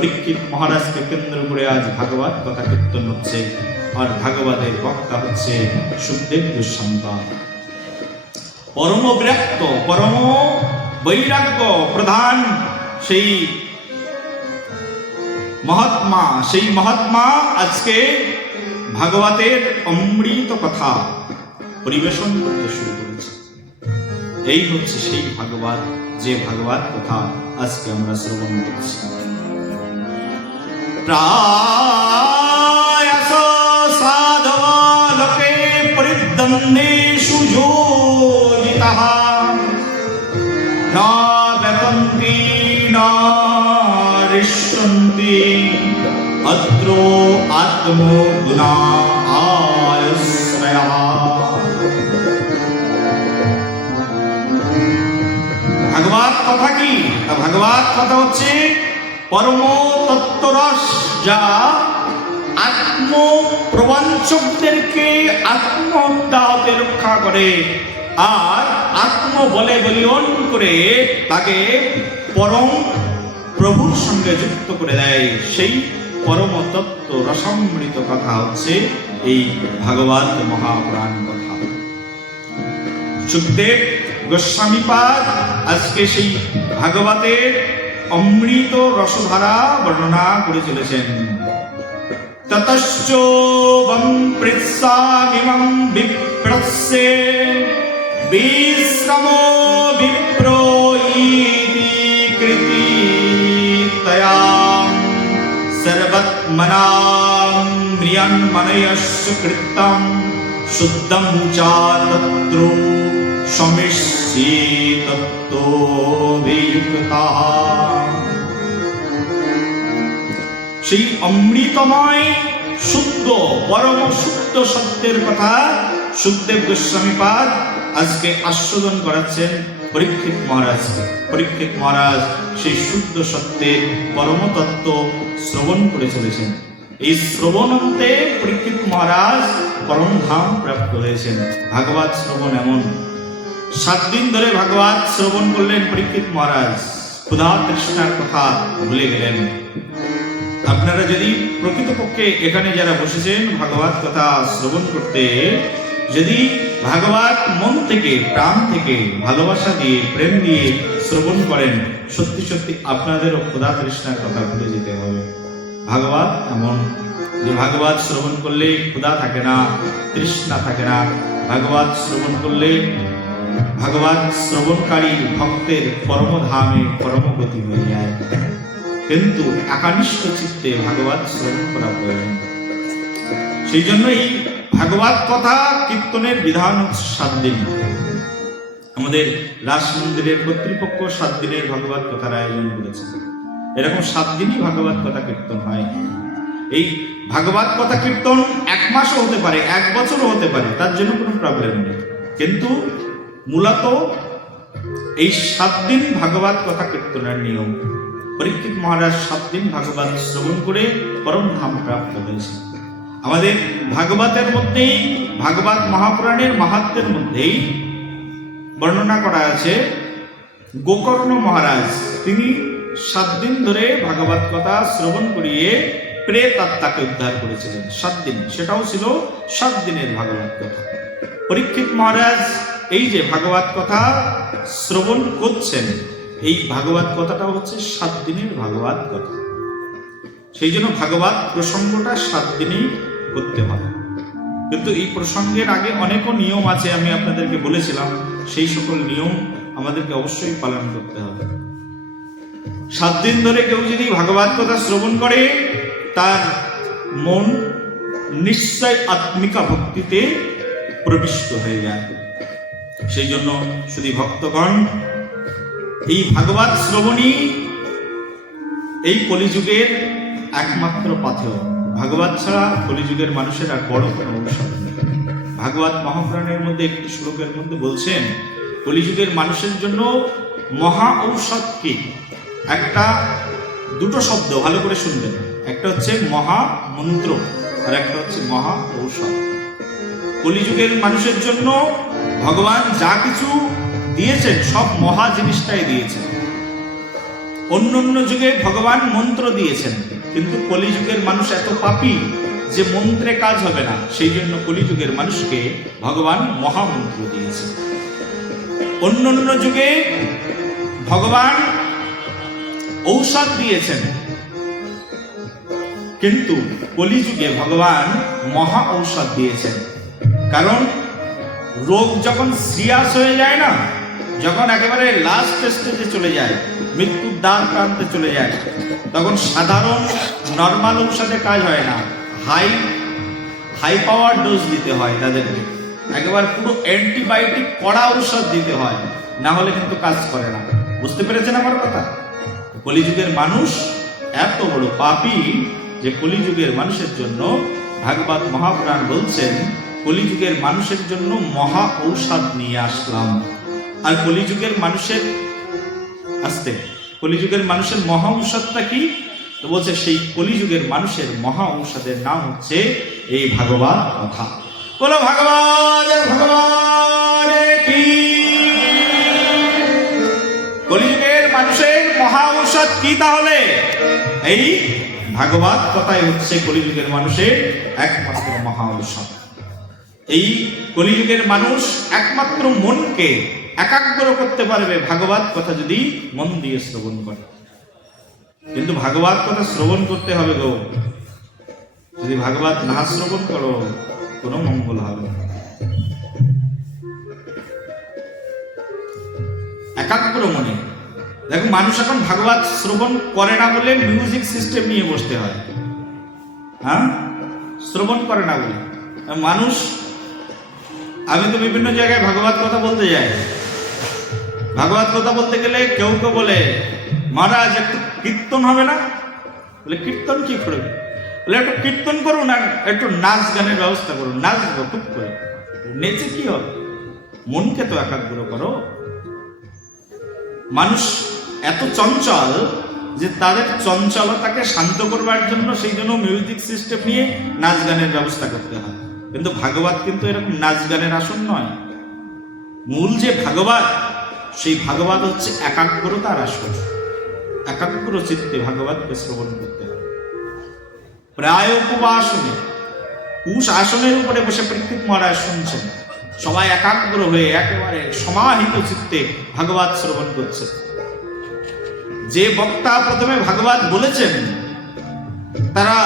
পরীক্ষিত মহারাজকে কেন্দ্র করে আজ ভাগবত কথা কীর্তন হচ্ছে, আর ভাগবতের বক্তা হচ্ছে সুখদেব গোস্বামী পাদ। পরম বিরক্ত, পরম বৈরাগ্য প্রধান সেই মহাত্মা আজকে ভাগবতের অমৃত কথা পরিবেশন করতে শুরু করেছে। এই হচ্ছে সেই ভাগবত, যে ভাগবত কথা আজকে আমরা শ্রবণ করছি। প্রায়শ সাধব লোকে পরিদ্বন্দ্বেষু যোজিতাঃ না বেতন্তি না রিষ্যন্তি অত্র আত্মগুণা আশ্রয়ঃ। ভাগবত কথা কি? ভাগবত কথা হচ্ছে পরম তত্ত্বরস, যা আত্মপ্রবঞ্চকদেরকে আত্মহত্যা হতে রক্ষা করে আর আত্ম বলে বলিয়ন করে তাকে পরম প্রভুর সঙ্গে যুক্ত করে দেয়। সেই পরম তত্ত্ব রসামৃত কথা হচ্ছে এই ভাগবত মহাপুরাণ কথা। সুখদেব গোস্বামী পাদ আজকে সেই ভাগবতের অমৃত রসধারা বর্ণনা করে চলেছেন। ততশ্চ বং পৃচ্ছামিমং বিপ্রস্যে বিশ্রমো বিপ্রো ইতি কৃতিতয়া সর্বত্মনাং ম্রিয়ন্মনয়স্য কৃত্যং শুদ্ধং চা তত্র সমিষ্যে তত্ত্ববিযুক্তাঃ। সেই অমৃতময় শুদ্ধ পরম শুদ্ধ সত্যের কথা সুখদেব গোস্বামী পাদ আজকে আস্বাদন করাচ্ছেন পরীক্ষিত মহারাজকে। পরীক্ষিত মহারাজ সেই শুদ্ধ সত্যের পরম তত্ত্ব শ্রবণ করে চলেছেন। এই শ্রবণন্তে পরীক্ষিত মহারাজ পরম ধাম প্রাপ্ত হয়েছেন। ভাগবত শ্রবণ এমন 7 দিন ধরে ভাগবত শ্রবণ করলেন পরীক্ষিত মহারাজ, ক্ষুধা তৃষ্ণার কথা ভুলে গেলেন। আপনারা যদি প্রকৃতপক্ষে এখানে যারা বসেছেন ভাগবত কথা শ্রবণ করতে, যদি ভাগবত মন থেকে প্রাণ থেকে ভালোবাসা দিয়ে প্রেম দিয়ে শ্রবণ করেন, সত্যি সত্যি আপনাদেরও ক্ষুধা তৃষ্ণার কথা ভুলে যেতে হবে। ভাগবত এমন যে ভাগবত শ্রবণ করলে ক্ষুধা থাকে না, তৃষ্ণা থাকে না। ভাগবত শ্রবণ করলে ভাগবত শ্রবণকারী ভক্তের পরমধামে পরমগতি হয়ে যায়। কিন্তু একানিষ্ঠ চিত্তে ভাগবত শ্রবণ করা প্রয়োজন। সেই জন্য এই ভাগবত কথা কীর্তনের বিধান হচ্ছে 7 দিন। আমাদের রাস মন্দিরের কর্তৃপক্ষ 7 দিনের ভাগবত কথার আয়োজন করেছে। এরকম 7 দিনই ভাগবত কথা কীর্তন হয়। এই ভাগবত কথা কীর্তন 1 মাসও হতে পারে, 1 বছরও হতে পারে, তার জন্য কোনো প্রবলেম নেই। কিন্তু মূলত এই 7 দিন ভাগবত কথা কীর্তনের নিয়ম। পরীক্ষিত মহারাজ 7 দিন ভাগবত শ্রবণ করে পরম ধাম প্রাপ্ত হয়েছে। আমাদের ভাগবতের মধ্যেই, ভাগবত মহাপুরাণের মাহাত্ম্যের মধ্যেই বর্ণনা করা আছে গোকর্ণ মহারাজ, তিনি 7 দিন ধরে ভাগবত কথা শ্রবণ করিয়ে প্রেত আত্মাকে উদ্ধার করেছিলেন। 7 দিন, সেটাও ছিল 7 দিনের ভাগবত কথা। পরীক্ষিত মহারাজ এই যে ভাগবত কথা শ্রবণ করছেন, এই ভাগবত কথাটা হচ্ছে 7 দিনের ভাগবত কথা। সেই জন্য ভাগবত প্রসঙ্গটা 7 দিনেই করতে হবে। কিন্তু এই প্রসঙ্গের আগে অনেকও নিয়ম আছে, আমি আপনাদেরকে বলেছিলাম। সেই সকল নিয়ম আমাদেরকে অবশ্যই পালন করতে হবে। 7 দিন ধরে কেউ যদি ভাগবত কথা শ্রবণ করে, তার মন নিশ্চয় আত্মিকা ভক্তিতে প্রবিষ্ট হয়ে যায়। সেই জন্য শুধু ভক্তগণ, এই ভাগবত শ্রবণই এই কলিযুগের একমাত্র পাথেয়। ভাগবত ছাড়া কলিযুগের মানুষের আর বড় কোনো ঔষধ নেই। ভাগবত মহাপুরাণের মধ্যে একটি শ্লোকের মধ্যে বলছেন, কলিযুগের মানুষের জন্য মহা ঔষধ কি? দুটো শব্দ ভালো করে শুনবেন। একটা হচ্ছে মহা মন্ত্র আর একটা হচ্ছে মহা ঔষধ। কলিযুগের মানুষের জন্য ভগবান যা কিছু দিয়েছেন সব মহা জিনিসটাই দিয়েছেন। অন্য অন্য যুগে ভগবান মন্ত্র দিয়েছেন, কিন্তু কলিযুগের মানুষ এত পাপী যে মন্ত্রে কাজ হবে না, সেই জন্য কলিযুগের মানুষকে ভগবান মহামন্ত্র দিয়েছেন। অন্য অন্য যুগে ভগবান ঔষধ দিয়েছেন, কিন্তু কলিযুগে ভগবান মহা ঔষধ দিয়েছেন। কারণ রোগ যখন সিরিয়াস হয়ে যায় না, যখন একেবারে লাস্ট স্টেজে চলে যায়, মৃত্যুর দ্বার প্রান্তে চলে যায়, তখন সাধারণ নর্মাল ঔষধে কাজ হয় না, হাই পাওয়ার ডোজ দিতে হয় তাদেরকে, একেবারে পুরো অ্যান্টিবায়োটিক কড়া ঔষধ দিতে হয়, না হলে কিন্তু কাজ করে না। বুঝতে পেরেছেন আমার কথা? কলিযুগের মানুষ এত বড় পাপী যে কলিযুগের মানুষের জন্য ভাগবত মহাপুরাণ বলছেন, কলিযুগের মানুষের জন্য মহা ঔষধ নিয়ে আসলাম। আর কলিযুগের মানুষের কলিযুগের মানুষের মহা ঔষধটা কি? তো বলছে সেই কলিযুগের মানুষের মহা ঔষধের নাম হচ্ছে এই ভাগবত কথা। বলো ভগবান কি। কলিযুগের মানুষের মহা ঔষধ কি তাহলে? এই ভাগবত কথাই হচ্ছে কলিযুগের মানুষের একমাত্র মহা ঔষধ। এই কলিযুগের মানুষ একমাত্র মনকে একাগ্র করতে পারবে ভাগবত কথা যদি মন দিয়ে শ্রবণ করে। কিন্তু ভাগবত কথা শ্রবণ করতে হবে গো, যদি ভাগবত না শ্রবণ করো কোনো মঙ্গল হবে না। একাগ্র মনে। দেখো মানুষ এখন ভাগবত শ্রবণ করে না বলে মিউজিক সিস্টেম নিয়ে বসতে হয়, হ্যাঁ, শ্রবণ করে না বলে মানুষ। আমি তো বিভিন্ন জায়গায় ভাগবত কথা বলতে যাই, ভাগবত কথা বলতে গেলে কেউ কেউ বলে মহারাজ একটু কীর্তন হবে না? বলে কীর্তন কি করবে? বলে একটু কীর্তন করুন আর একটু নাচ গানের ব্যবস্থা করুন, নাচবো খুব করে। নেচে কি হবে? মনকে তো একাগ্র করো। মানুষ এত চঞ্চল যে তাদের চঞ্চলতাকে শান্ত করবার জন্য সেই জন্য মিউজিক সিস্টেম নিয়ে নাচ গানের ব্যবস্থা করতে হয়। কিন্তু ভাগবত কিন্তু এরকম নাচ গানের আসন নয়। মূল যে ভাগবত, সেই ভাগবত হচ্ছে একাগ্রতার আসন। একাগ্র চিত্তে ভাগবতকে শ্রবণ করতে হয়। প্রায় উপবাসনে কুশ আসনের উপরে বসে পরীক্ষিত মহারাজ শুনছেন, সবাই একাগ্র হয়ে একেবারে সমাহিত চিত্তে ভাগবত শ্রবণ করছে। যে বক্তা প্রথমে ভাগবত বলেছেন তারা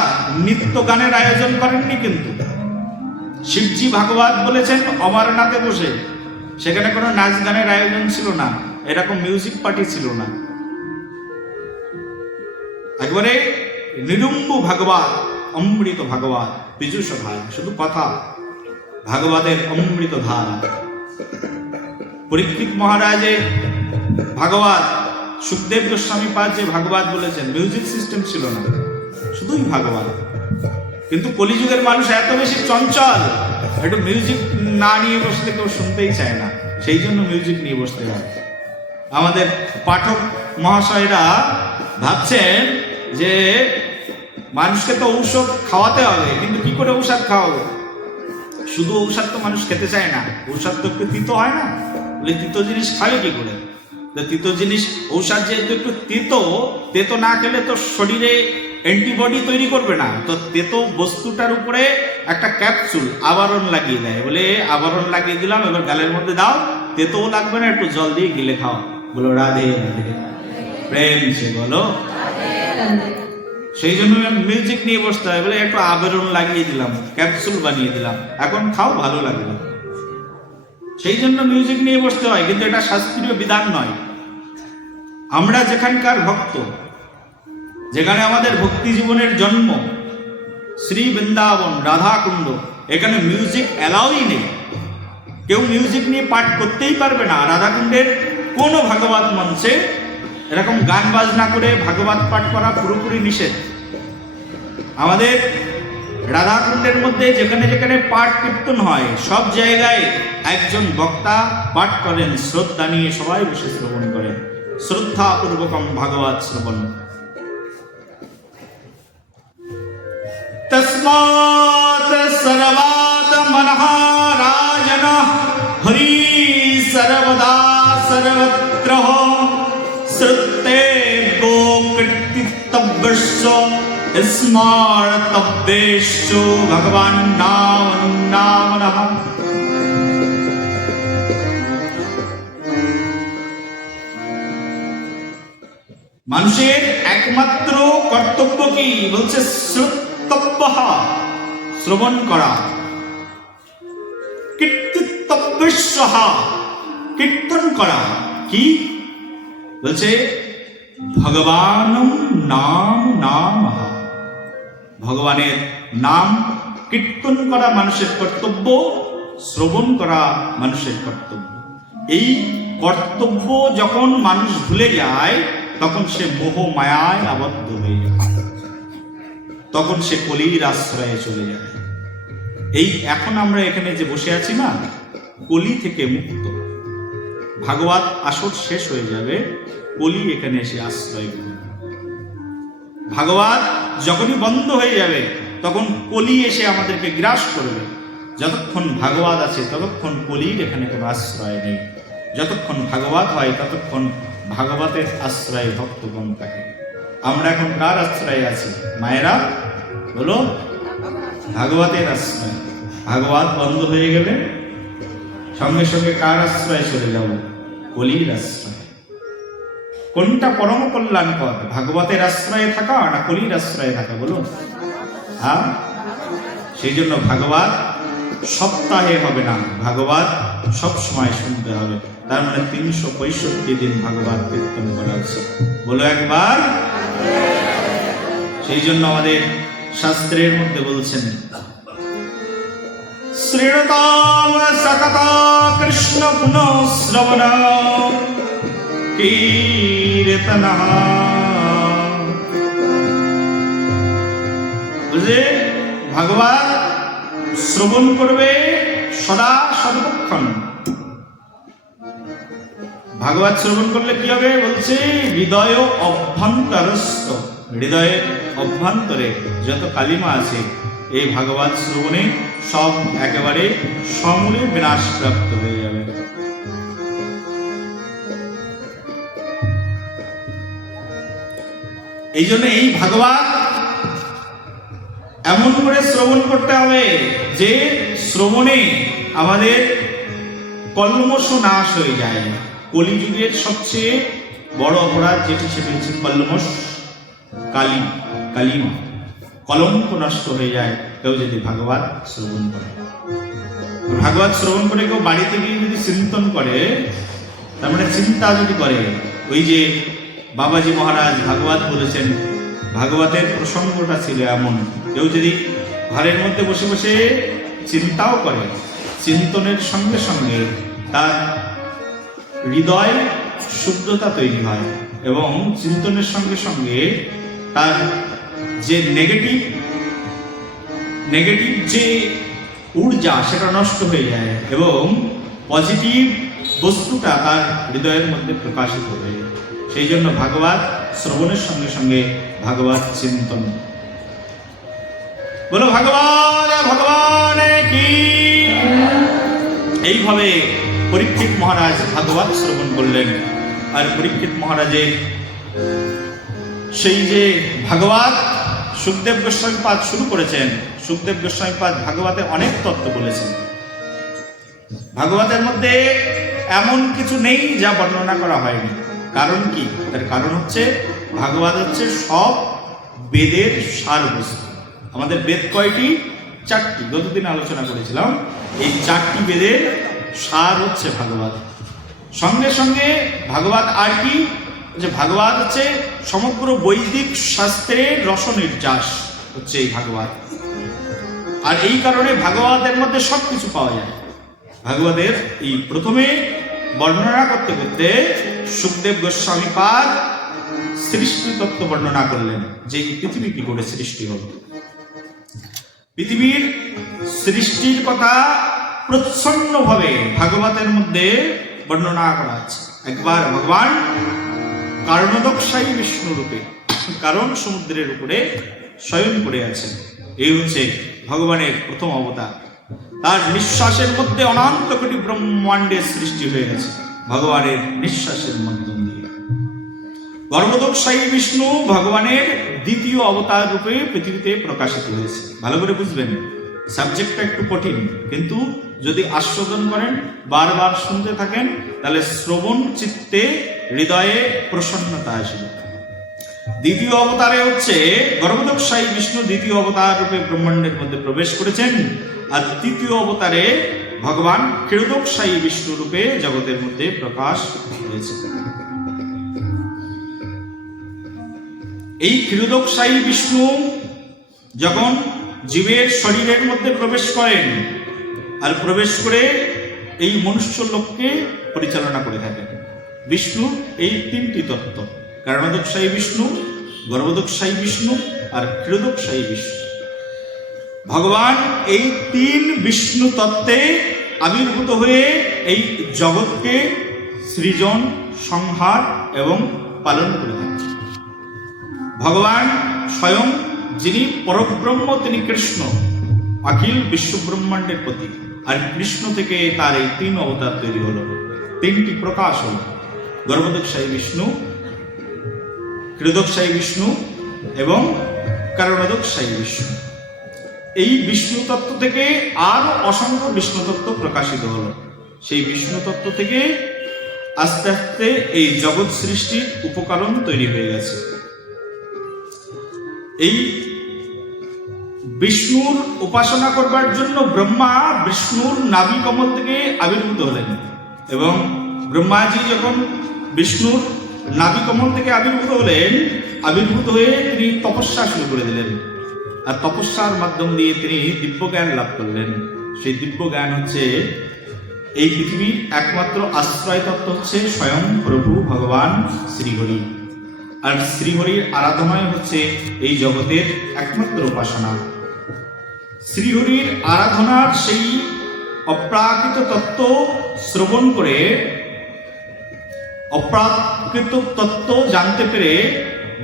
নিত্য গানের আয়োজন করেননি, কিন্তু শিবজি ভাগবত বলেছেন অমরনাথে বসে, সেখানে কোনো নাচ গানের আয়োজন ছিল না, এরকম মিউজিক পার্টি ছিল না। একবারে নিরুম্ব ভাগবত, অমৃত ভাগবত, পীযূষ ধারা, শুধু কথা, ভাগবতের অমৃত ধারা। পরীক্ষিত মহারাজের ভাগবত, সুখদেব গোস্বামী পাদ যে ভাগবত বলেছেন, মিউজিক সিস্টেম ছিল না, শুধুই ভাগবত। কিন্তু কলিযুগের মানুষ এত বেশি চঞ্চল, একটু মিউজিক না নিয়ে বসলে কেউ শুনতেই চায় না, সেই জন্য মিউজিক নিয়ে বসতে হয়। আমাদের পাঠক মহাশয়রা ভাবছেন যে মানুষকে তো ঔষধ খাওয়াতে হবে, কিন্তু কি করে ঔষধ খাওয়াবো? শুধু ঔষধ তো মানুষ খেতে চায় না, ঔষধ তো একটু তিতো হয় না, বলে তিতো জিনিস খাবে কি করে? তিতো জিনিস, ঔষধ যেহেতু একটু তেতো না খেলে তো শরীরে অ্যান্টিবডি তৈরি করবে না, তো তেতো বস্তুটার উপরে একটা ক্যাপসুল আবরণ লাগিয়ে দেয়, বলে আবরণ লাগিয়ে দিলাম, এবার গালের মধ্যে দাও, তেতোও লাগবে না, একটু জল দিয়ে গিলে খাও। বলো রাধে রাধে, প্রেম সে বলো। সেই জন্য মিউজিক নিয়ে বসতে হয়, বলে একটু আবরণ লাগিয়ে দিলাম, ক্যাপসুল বানিয়ে দিলাম, এখন খাও, ভালো লাগবে। সেই জন্য মিউজিক নিয়ে বসতে হয়, কিন্তু এটা শাস্ত্রীয় বিধান নয়। আমরা যেখানকার ভক্ত, যেখানে আমাদের ভক্তি জীবনের জন্ম, শ্রী বৃন্দাবন, রাধাকুণ্ড, এখানে মিউজিক অ্যালাউই নেই। কেউ মিউজিক নিয়ে পাঠ করতেই পারবে না। রাধাকুণ্ডের কোনো ভাগবত মঞ্চে এরকম গান বাজনা করে ভাগবত পাঠ করা পুরোপুরি নিষেধ। আমাদের রাধাকুণ্ডের মধ্যে যেখানে যেখানে পাঠ কীর্তন হয়, সব জায়গায় একজন বক্তা পাঠ করেন, শ্রদ্ধা নিয়ে সবাই বসে শ্রবণ করেন, শ্রদ্ধা পূর্বকম ভাগবত শ্রবণ। তস্মাৎ সর্বাৎ মনঃ রাজনঃ হরি সর্বদা সর্বত্র শ্রুতে গো স্মর্তব্যেষু ভগবান নাম। মানুষের একমাত্র কর্তব্য কি বলছে? শ্রোতব্যঃ, শ্রবণ করা। কীর্তিতব্যস্যঃ, কীর্তন করা। কি বলছে? ভগবানম নাম, ভগবানের নাম কীর্তন করা মানুষের কর্তব্য, শ্রবণ করা মানুষের কর্তব্য। এই কর্তব্য যখন মানুষ ভুলে যায়, তখন সে মোহ মায়ায় আবদ্ধ হয়ে যায়, তখন সে কলির আশ্রয়ে চলে যায়। এই এখন আমরা এখানে যে বসে আছি না, কলি থেকে মুক্ত। ভাগবত আসর শেষ হয়ে যাবে, কলি এখানে এসে আশ্রয় করবে। ভাগবত যখনই বন্ধ হয়ে যাবে, তখন কলি এসে আমাদেরকে গ্রাস করবে। যতক্ষণ ভাগবত আছে ততক্ষণ কলির এখানে কোনো আশ্রয় নেই। যতক্ষণ ভাগবত হয় ততক্ষণ ভাগবতের আশ্রয়ে ভক্তগণ থাকে। আমরা এখন কার আশ্রয়ে আছি মায়েরা? বলো, ভাগবতের আশ্রয়। ভাগবত বন্ধ হয়ে গেলে সঙ্গে সঙ্গে কার আশ্রয়ে চলে যাব? কলির আশ্রয়। কোনটা পরম কল্যাণকর, ভাগবতের আশ্রয়ে থাকা না কলির আশ্রয়ে থাকা? বলুন। হ্যাঁ, সেই জন্য ভাগবত সপ্তাহে হবে না, ভাগবত সব সময় শুনতে হবে। তার মানে 365 দিন ভাগবত কীর্তন করা উচিত। বলো একবার। সেই জন্য আমাদের শাস্ত্রের মধ্যে বলছেন, শ্রীণতাম সকতা কৃষ্ণ পুনঃ শ্রবণ কীর্তনঃ। বুঝলে, ভাগবত শ্রবণ করবে সদা সর্বক্ষণ। ভাগবত শ্রবণ করলে কি হবে বলছে? হৃদয় অভ্যন্তরস্থ, হৃদয়ের অভ্যন্তরে যত কালিমা আছে এই ভাগবত শ্রবণে সব একেবারে সমূলে বিনাশ প্রাপ্ত হয়ে যাবে। এই জন্য এই ভাগবত এমন করে শ্রবণ করতে হবে যে শ্রবণে আমাদের কল্মষ নাশ হয়ে যায়। কলিযুগের সবচেয়ে বড় অপরাধ যেটি, সেটি হচ্ছে কল্মষ, কালিমা, কলঙ্ক নষ্ট হয়ে যায় কেউ যদি ভাগবত শ্রবণ করে। ভাগবত শ্রবণ করে কেউ বাড়িতে গিয়ে যদি চিন্তন করে, তার মানে চিন্তা যদি করে, ওই যে বাবাজি মহারাজ ভাগবত বলেছেন, ভাগবতের প্রসঙ্গটা ছিল এমন, কেউ যদি ঘরের মধ্যে বসে বসে চিন্তাও করে, চিন্তনের সঙ্গে সঙ্গে তার হৃদয় শুদ্ধতা তৈরি হয় এবং চিন্তনের সঙ্গে সঙ্গে তার যে নেগেটিভ যে ঊর্জা সেটা নষ্ট হয়ে যায় এবং পজিটিভ বস্তুটা তার হৃদয়ের মধ্যে প্রকাশিত হয়ে যায়। সেই জন্য ভাগবত শ্রবণের সঙ্গে সঙ্গে ভাগবত চিন্তন। বলো ভগবান কি। এইভাবে পরীক্ষিত মহারাজ ভাগবত শ্রবণ করলেন। আর পরীক্ষিত মহারাজের সেই যে ভাগবত সুখদেব গোস্বামী পাদ শুরু করেছেন, সুখদেব গোস্বামী পাদ ভাগবতে অনেক তত্ত্ব বলেছেন। ভাগবতের মধ্যে এমন কিছু নেই যা বর্ণনা করা হয়নি। কারণ কি? তার কারণ হচ্ছে ভাগবত হচ্ছে সব বেদের সার বস্তু। আমাদের বেদ কয়টি? 4টি। গতদিন আলোচনা করেছিলাম। এই 4টি বেদের সার হচ্ছে ভাগবত। সঙ্গে সঙ্গে ভাগবত আর কি? যে ভাগবত হচ্ছে সমগ্র বৈদিক শাস্ত্রের রসনির্যাস হচ্ছে এই ভাগবত। আর এই কারণে ভাগবতের মধ্যে সব কিছু পাওয়া যায়। ভাগবতের এই প্রথমে বর্ণনা করতে করতে সুখদেব গোস্বামী পাদ সৃষ্টি তত্ত্ব বর্ণনা করলেন, যে পৃথিবী কি করে সৃষ্টি হল। পৃথিবীর সৃষ্টির কথা প্রচ্ছন্নভাবে ভাগবতের মধ্যে বর্ণনা করা আছে। একবার ভগবান কারণোদকশায়ী বিষ্ণু রূপে কারণ সমুদ্রের উপরে শয়ন করে আছেন। এই হচ্ছে ভগবানের প্রথম অবতার। তার নিঃশ্বাসের মধ্যে অনন্ত কোটি ব্রহ্মাণ্ডের সৃষ্টি হয়ে গেছে ভগবানের নিঃশ্বাসের মাধ্যম দিয়ে। গর্ভোদকশায়ী বিষ্ণু ভগবানের দ্বিতীয় অবতার রূপে পৃথিবীতে প্রকাশিত হয়েছে। ভালো করে বুঝবেন, সাবজেক্টটা একটু কঠিন, কিন্তু যদি আস্বাদন করেন, বারবার শুনতে থাকেন, তাহলে শ্রবণ চিত্তে হৃদয়ে প্রসন্নতা আসবে। দ্বিতীয় অবতারে হচ্ছে গর্ভোদকশায়ী বিষ্ণু দ্বিতীয় অবতার রূপে ব্রহ্মাণ্ডের মধ্যে প্রবেশ করেছেন, আর তৃতীয় অবতারে ভগবান ক্ষীরোদকশায়ী বিষ্ণু রূপে জগতের মধ্যে প্রকাশ হয়েছে। এই ক্ষীরোদকশায়ী বিষ্ণু যখন জীবের শরীরের মধ্যে প্রবেশ করেন, আর প্রবেশ করে এই মনুষ্য লোককে পরিচালনা করে থাকেন। বিষ্ণু এই তিনটি তত্ত্ব, কারণোদকশায়ী বিষ্ণু, গর্ভোদকশায়ী বিষ্ণু আর ক্ষীরোদকশায়ী বিষ্ণু। ভগবান এই তিন বিষ্ণু তত্ত্বে আবির্ভূত হয়ে এই জগৎকে সৃজন, সংহার এবং পালন করে থাকেন। ভগবান স্বয়ং যিনি পরব্রহ্ম, তিনি কৃষ্ণ, অখিল বিশ্ব ব্রহ্মাণ্ডের প্রতি। আর কৃষ্ণ থেকে তার এই তিন অবতার তৈরি হলো, তিনটি প্রকাশ হল, গর্ভোদকশায়ী বিষ্ণু, ক্ষীরোদকশায়ী বিষ্ণু এবং কারণোদকশায়ী বিষ্ণু। এই বিষ্ণু তত্ত্ব থেকে আরো অসংখ্য বিষ্ণু তত্ত্ব প্রকাশিত হলো। সেই বিষ্ণু তত্ত্ব থেকে আস্তে আস্তে এই জগৎ সৃষ্টির উপকরণ তৈরি হয়ে গেছে। এই বিষ্ণুর উপাসনা করবার জন্য ব্রহ্মা বিষ্ণুর নাভি কমল থেকে আবির্ভূত হলেন, এবং ব্রহ্মাজি যখন বিষ্ণুর নাভি কমল থেকে আবির্ভূত হলেন, আবির্ভূত হয়ে তিনি তপস্যা শুরু করে দিলেন, আর তপস্যার মাধ্যম দিয়ে তিনি দিব্য জ্ঞান লাভ করলেন। সেই দিব্য জ্ঞান হচ্ছে এই পৃথিবীর একমাত্র আশ্রয় তত্ত্ব হচ্ছে স্বয়ং প্রভু ভগবান শ্রীহরি, আর শ্রীহরির আরাধনাই হচ্ছে এই জগতের একমাত্র উপাসনা। শ্রীহরির আরাধনার সেই অপ্রাকৃত তত্ত্ব শ্রবণ করে, অপ্রাকৃত তত্ত্ব জানতে পেরে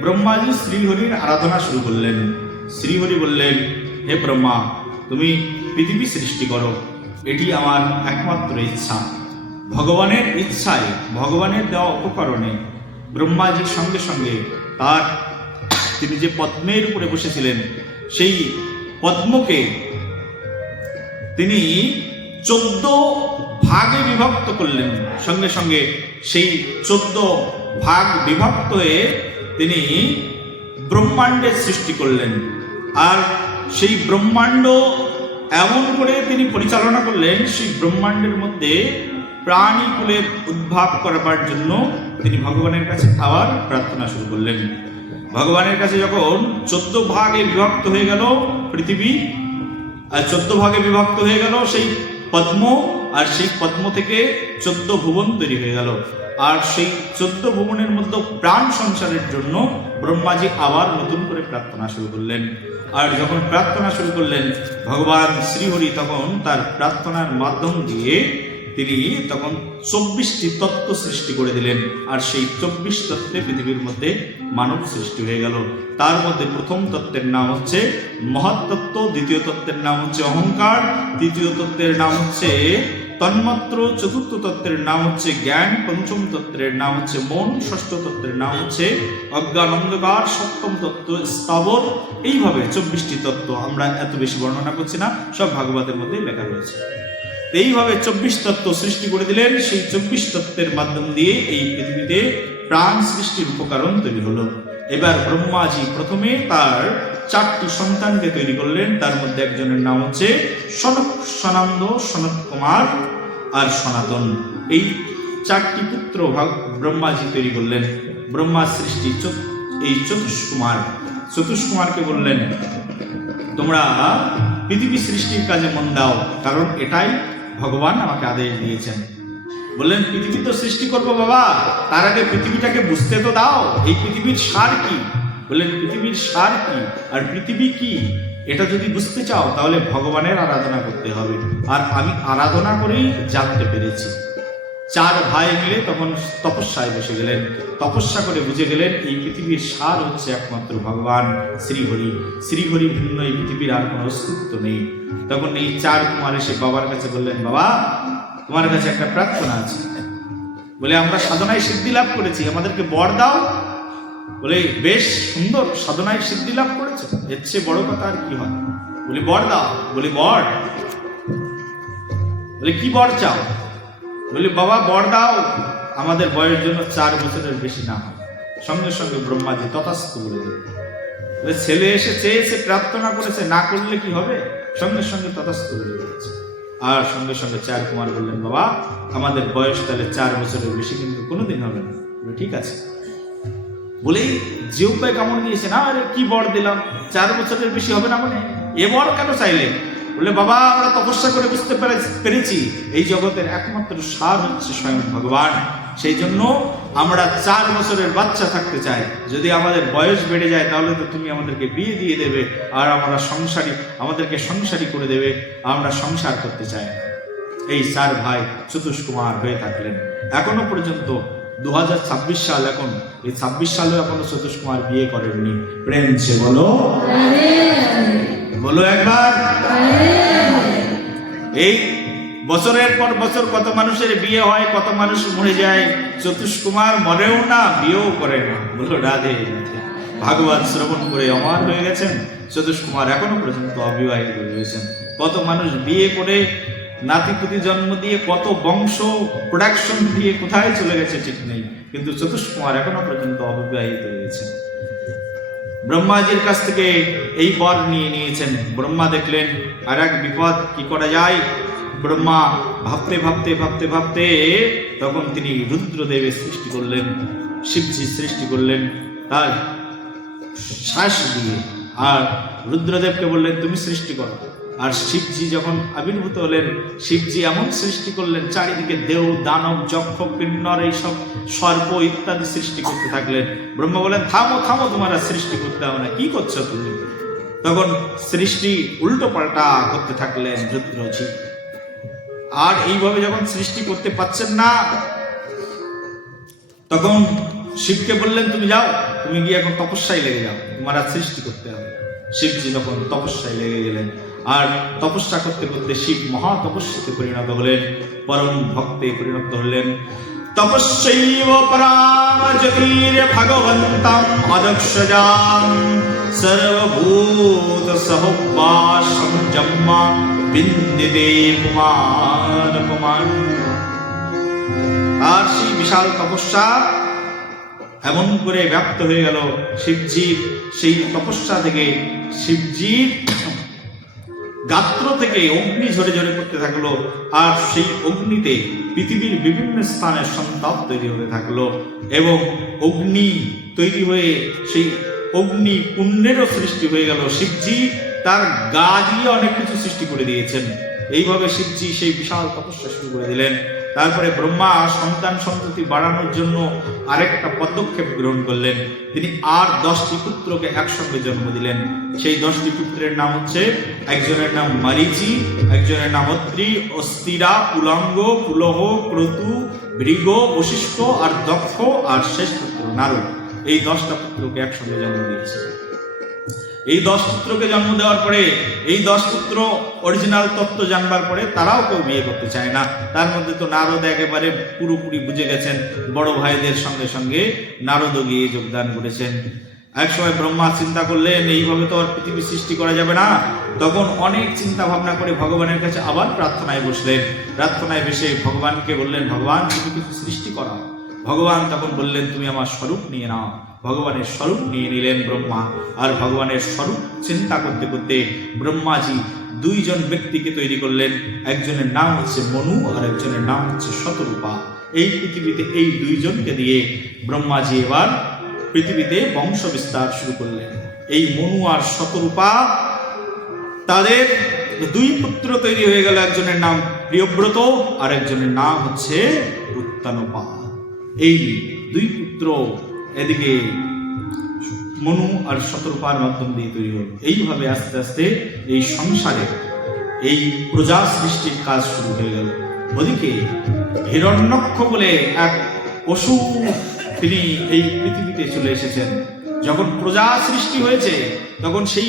ব্রহ্মাজি শ্রীহরির আরাধনা শুরু করলেন। শ্রীহরি বললেন, হে ব্রহ্মা, তুমি পৃথিবী সৃষ্টি করো, এটি আমার একমাত্র ইচ্ছা। ভগবানের ইচ্ছায়, ভগবানের দেওয়া উপকরণে ব্রহ্মাজির সঙ্গে সঙ্গে তিনি যে পদ্মের উপরে বসেছিলেন, সেই পদ্মকে তিনি 14 ভাগে বিভক্ত করলেন। সঙ্গে সঙ্গে সেই 14 ভাগ বিভক্ত হয়ে তিনি ব্রহ্মাণ্ডের সৃষ্টি করলেন। আর সেই ব্রহ্মাণ্ড এমন করে তিনি পরিচালনা করলেন, সেই ব্রহ্মাণ্ডের মধ্যে প্রাণীকুলের উদ্ভাব করবার জন্য তিনি ভগবানের কাছে আবার প্রার্থনা শুরু করলেন। ভগবানের কাছে যখন 14 ভাগে বিভক্ত হয়ে গেল পৃথিবী, আর 14 ভাগে বিভক্ত হয়ে গেল সেই পদ্ম, আর সেই পদ্ম থেকে 14 ভুবন তৈরি হয়ে গেল। আর সেই 14 ভুবনের মধ্যে প্রাণ সংসারের জন্য ব্রহ্মাজি আবার নতুন করে প্রার্থনা শুরু করলেন। আর যখন প্রার্থনা শুরু করলেন, ভগবান শ্রীহরি তখন তার প্রার্থনার মাধ্যম দিয়ে তিনি তখন 24টি তত্ত্ব সৃষ্টি করে দিলেন। আর সেই 24 তত্ত্বে পৃথিবীর মধ্যে মানব সৃষ্টি হয়ে গেল। তার মধ্যে প্রথম তত্ত্বের নাম হচ্ছে মহত্তত্ত্ব, দ্বিতীয় তত্ত্বের নাম হচ্ছে অহংকার, তৃতীয় তত্ত্বের নাম হচ্ছে তন্মাত্র, চতুর্থ তত্ত্বের নাম হচ্ছে জ্ঞান, পঞ্চম তত্ত্বের নাম হচ্ছে মন, ষষ্ঠ তত্ত্বের নাম হচ্ছে অজ্ঞান অন্ধকার, সপ্তম তত্ত্ব স্থাবর। এইভাবে 24টি তত্ত্ব, আমরা এত বেশি বর্ণনা করছি না, সব ভাগবতের মধ্যেই লেখা রয়েছে। এইভাবে 24 তত্ত্ব সৃষ্টি করে দিলেন। সেই 24 তত্ত্বের মাধ্যম দিয়ে এই পৃথিবীতে প্রাণ সৃষ্টির উপকরণ তৈরি হলো। এবার ব্রহ্মাজি প্রথমে তার 4টি সন্তানকে তৈরি করলেন। তার মধ্যে একজনের নাম হচ্ছে সনক, সনন্দ, সনত কুমার আর সনাতন। এই 4টি পুত্র ব্রহ্মাজি তৈরি করলেন। ব্রহ্মা সৃষ্টি এই চতুষ্কুমারকে বললেন, তোমরা পৃথিবী সৃষ্টির কাজে মন দাও, কারণ এটাই ভগবান আমাকে আদেশ দিয়েছেন। বললেন, পৃথিবী তো সৃষ্টি করবো বাবা, তার আগে পৃথিবীটাকে বুঝতে তো দাও, এই পৃথিবীর সার কি। বললেন, পৃথিবীর সার কি আর পৃথিবী কি, এটা যদি বুঝতে চাও তাহলে ভগবানের আরাধনা করতে হবে। আর আমি আরাধনা করেই জানতে পেরেছি। 4 ভাই মিলে তখন তপস্যায় বসে গেলেন। তপস্যা করে বুঝে গেলেন এই পৃথিবীর সার হচ্ছে একমাত্র ভগবান শ্রীহরি। শ্রীহরি ভিন্ন এই পৃথিবীর আর কোনো অস্তিত্ব নেই। তখন এই 4 কুমার এসে বাবার কাছে বললেন, বাবা, তোমার কাছে একটা প্রার্থনা আছে। বলে, আমরা সাধনায় সিদ্ধি লাভ করেছি, আমাদেরকে বর দাও। বলে বেশ সুন্দর সাধনায় সিদ্ধি লাভ করেছে, এর চেয়ে বড় কথা আর কি হয়? বলি বর দাও। বলি বর? বলে কি বর চাও? বলি বাবা বর দাও, আমাদের বয়স জন্য 4 বছরের বেশি না হয়। সঙ্গে সঙ্গে ব্রহ্মাজি তথাস্তু বলে দিল। ছেলে এসে চেয়েছে, প্রার্থনা করেছে, না করলে কি হবে? সঙ্গে সঙ্গে তথাস্তু বলে দিয়েছে। আর সঙ্গে সঙ্গে 4 কুমার বললেন বাবা আমাদের বয়স তাহলে 4 বছরের বেশি কিন্তু কোনোদিন হবে না। ঠিক আছে বলেই জিহ্বায় কামড় দিয়েছে, না আরে কি বর দিলাম, 4 বছরের বেশি হবে না মানে এ বর কেন চাইলেন? বলে বাবা আমরা তপস্যা করে বুঝতে পেরেছি এই জগতের একমাত্র সার হচ্ছে স্বয়ং ভগবান, সেই জন্য আমরা 4 বছরের বাচ্চা থাকতে চাই। যদি আমাদের বয়স বেড়ে যায় তাহলে তো তুমি আমাদেরকে বিয়ে দিয়ে দেবে আর আমাদেরকে সংসারী করে দেবে, আমরা সংসার করতে চাই। এই 4 ভাই চতুষ্কুমার হয়ে থাকলেন। এখনো পর্যন্ত 2026 সাল, এখন এই 26 সালে এখনো চতুষ্কুমার বিয়ে করেননি। প্রেম সে বলো বলো একবার। এই বছরের পর বছর কত মানুষের বিয়ে হয়, কত মানুষ মরে যায়, চতুষ্কুমার মরেও না, বিয়েও করে না। বলো রাধে। ভাগবত শ্রবণ করে অমর হয়ে গেছেন। চতুষ্কুমার এখনো পর্যন্ত অবিবাহিত রয়েছেন। কত মানুষ বিয়ে করে নাতিপুতি জন্ম দিয়ে, কত বংশ প্রোডাকশন দিয়ে কোথায় চলে গেছে ঠিক নেই, কিন্তু চতুষ্কুমার এখনো পর্যন্ত অবিবাহিত রয়েছে। ব্রহ্মাজির কাছ থেকে এই বর নিয়ে নিয়েছেন। ব্রহ্মা দেখলেন আর এক বিপদ, কি করা যায়? ব্রহ্মা ভাবতে ভাবতে ভাবতে ভাবতে তখন তিনি রুদ্রদেবের সৃষ্টি করলেন, শিবজি সৃষ্টি করলেন তার শ্বাস দিয়ে। আর রুদ্রদেবকে বললেন তুমি সৃষ্টি করো। আর শিবজি যখন আবির্ভূত হলেন, শিবজি এমন সৃষ্টি করলেন, চারিদিকে দেব দানব যক্ষ কিন্নর এইসব সর্প ইত্যাদি সৃষ্টি করতে থাকলেন। ব্রহ্মা বলেন থামো থামো, তোমার সৃষ্টি করতে হবে না, কি করছো তুমি? তখন সৃষ্টি উল্টো পাল্টা করতে থাকলেন রুদ্রজি। আর এইভাবে যখন সৃষ্টি করতে পারছেন না, তখন শিবকে বললেন তুমি যাও, তুমি গিয়ে এখন তপস্যায় লেগে যাও, তোমার সৃষ্টি করতে হবে। শিবজি তখন তপস্যায় লেগে গেলেন। আর তপস্যা করতে করতে শিব মহা তপস্যাতে পরিণত হলেন, পরম ভক্তে পরিণত হলেন। তপস্যৈব পরাম জ্যোতির ভগবন্তম অদক্ষজাম সর্বভূত সহবাসম জম্মা বিন্দিতে পুমান পুমান। আর সেই বিশাল তপস্যা এমন করে ব্যাপ্ত হয়ে গেল শিবজির, সেই তপস্যা থেকে শিবজির গাত্র থেকে অগ্নি ঝরে ঝরে করতে থাকলো। আর সেই অগ্নিতে পৃথিবীর বিভিন্ন স্থানের সন্তাপ তৈরি হতে থাকলো এবং অগ্নি তৈরি হয়ে সেই অগ্নি কুণ্ডেরও সৃষ্টি হয়ে গেল। শিবজি তার গা দিয়ে অনেক কিছু সৃষ্টি করে দিয়েছেন। এইভাবে শিবজি সেই বিশাল তপস্যা শুরু করে দিলেন। তারপরে ব্রহ্মা সন্তান সন্ততি বাড়ানোর জন্য আরেকটা পদক্ষেপ গ্রহণ করলেন। তিনি আর 10টি পুত্রকে একসঙ্গে জন্ম দিলেন। সেই 10টি পুত্রের নাম হচ্ছে, একজনের নাম মারিচি, একজনের নাম অত্রি, অস্থিরা, পুলঙ্গ, পুলহ, ক্রতু, ভৃগ, বশিষ্ঠ আর দক্ষ, আর শেষ পুত্র নারদ। এই 10টা পুত্রকে একসঙ্গে জন্ম দিয়েছে। এই 10 পুত্রকে জন্ম দেওয়ার পরে এই 10 পুত্র অরিজিনাল তত্ত্ব জানবার পরে তারাও কেউ বিয়ে করতে চায় না। তার মধ্যে তো নারদ একেবারে পুরোপুরি বুঝে গেছেন, বড় ভাইদের সঙ্গে সঙ্গে নারদও গিয়ে যোগদান করেছেন। এক সময় ব্রহ্মা চিন্তা করলেন এইভাবে তো আর পৃথিবী সৃষ্টি করা যাবে না। তখন অনেক চিন্তা ভাবনা করে ভগবানের কাছে আবার প্রার্থনায় বসলেন। প্রার্থনায় বসে ভগবানকে বললেন ভগবান তুমি কিছু সৃষ্টি করো। ভগবান তখন বললেন তুমি আমার স্বরূপ নিয়ে নাও। ভগবানের স্বরূপ নিয়ে নিলেন ব্রহ্মা। আর ভগবানের স্বরূপ চিন্তা করতে করতে ব্রহ্মাজি 2 জন ব্যক্তিকে তৈরি করলেন। একজনের নাম হচ্ছে মনু আর একজনের নাম হচ্ছে শতরূপা। এই পৃথিবীতে এই 2 জনকে দিয়ে ব্রহ্মাজি এবার পৃথিবীতে বংশ বিস্তার শুরু করলেন। এই মনু আর শতরূপা তাদের 2 পুত্র তৈরি হয়ে গেল। একজনের নাম প্রিয়ব্রত আর একজনের নাম হচ্ছে উত্তানপাদ। এই 2 পুত্র এদিকে মনু আর শতরূপার মাধ্যম দিয়ে তৈরি হল। এইভাবে আস্তে আস্তে এই সংসারে এই প্রজা সৃষ্টির কাজ শুরু হয়ে গেল। ওদিকে হিরণ্যক্ষ বলে এক অসুর তিনি এই পৃথিবীতে চলে এসেছেন। যখন প্রজা সৃষ্টি হয়েছে তখন সেই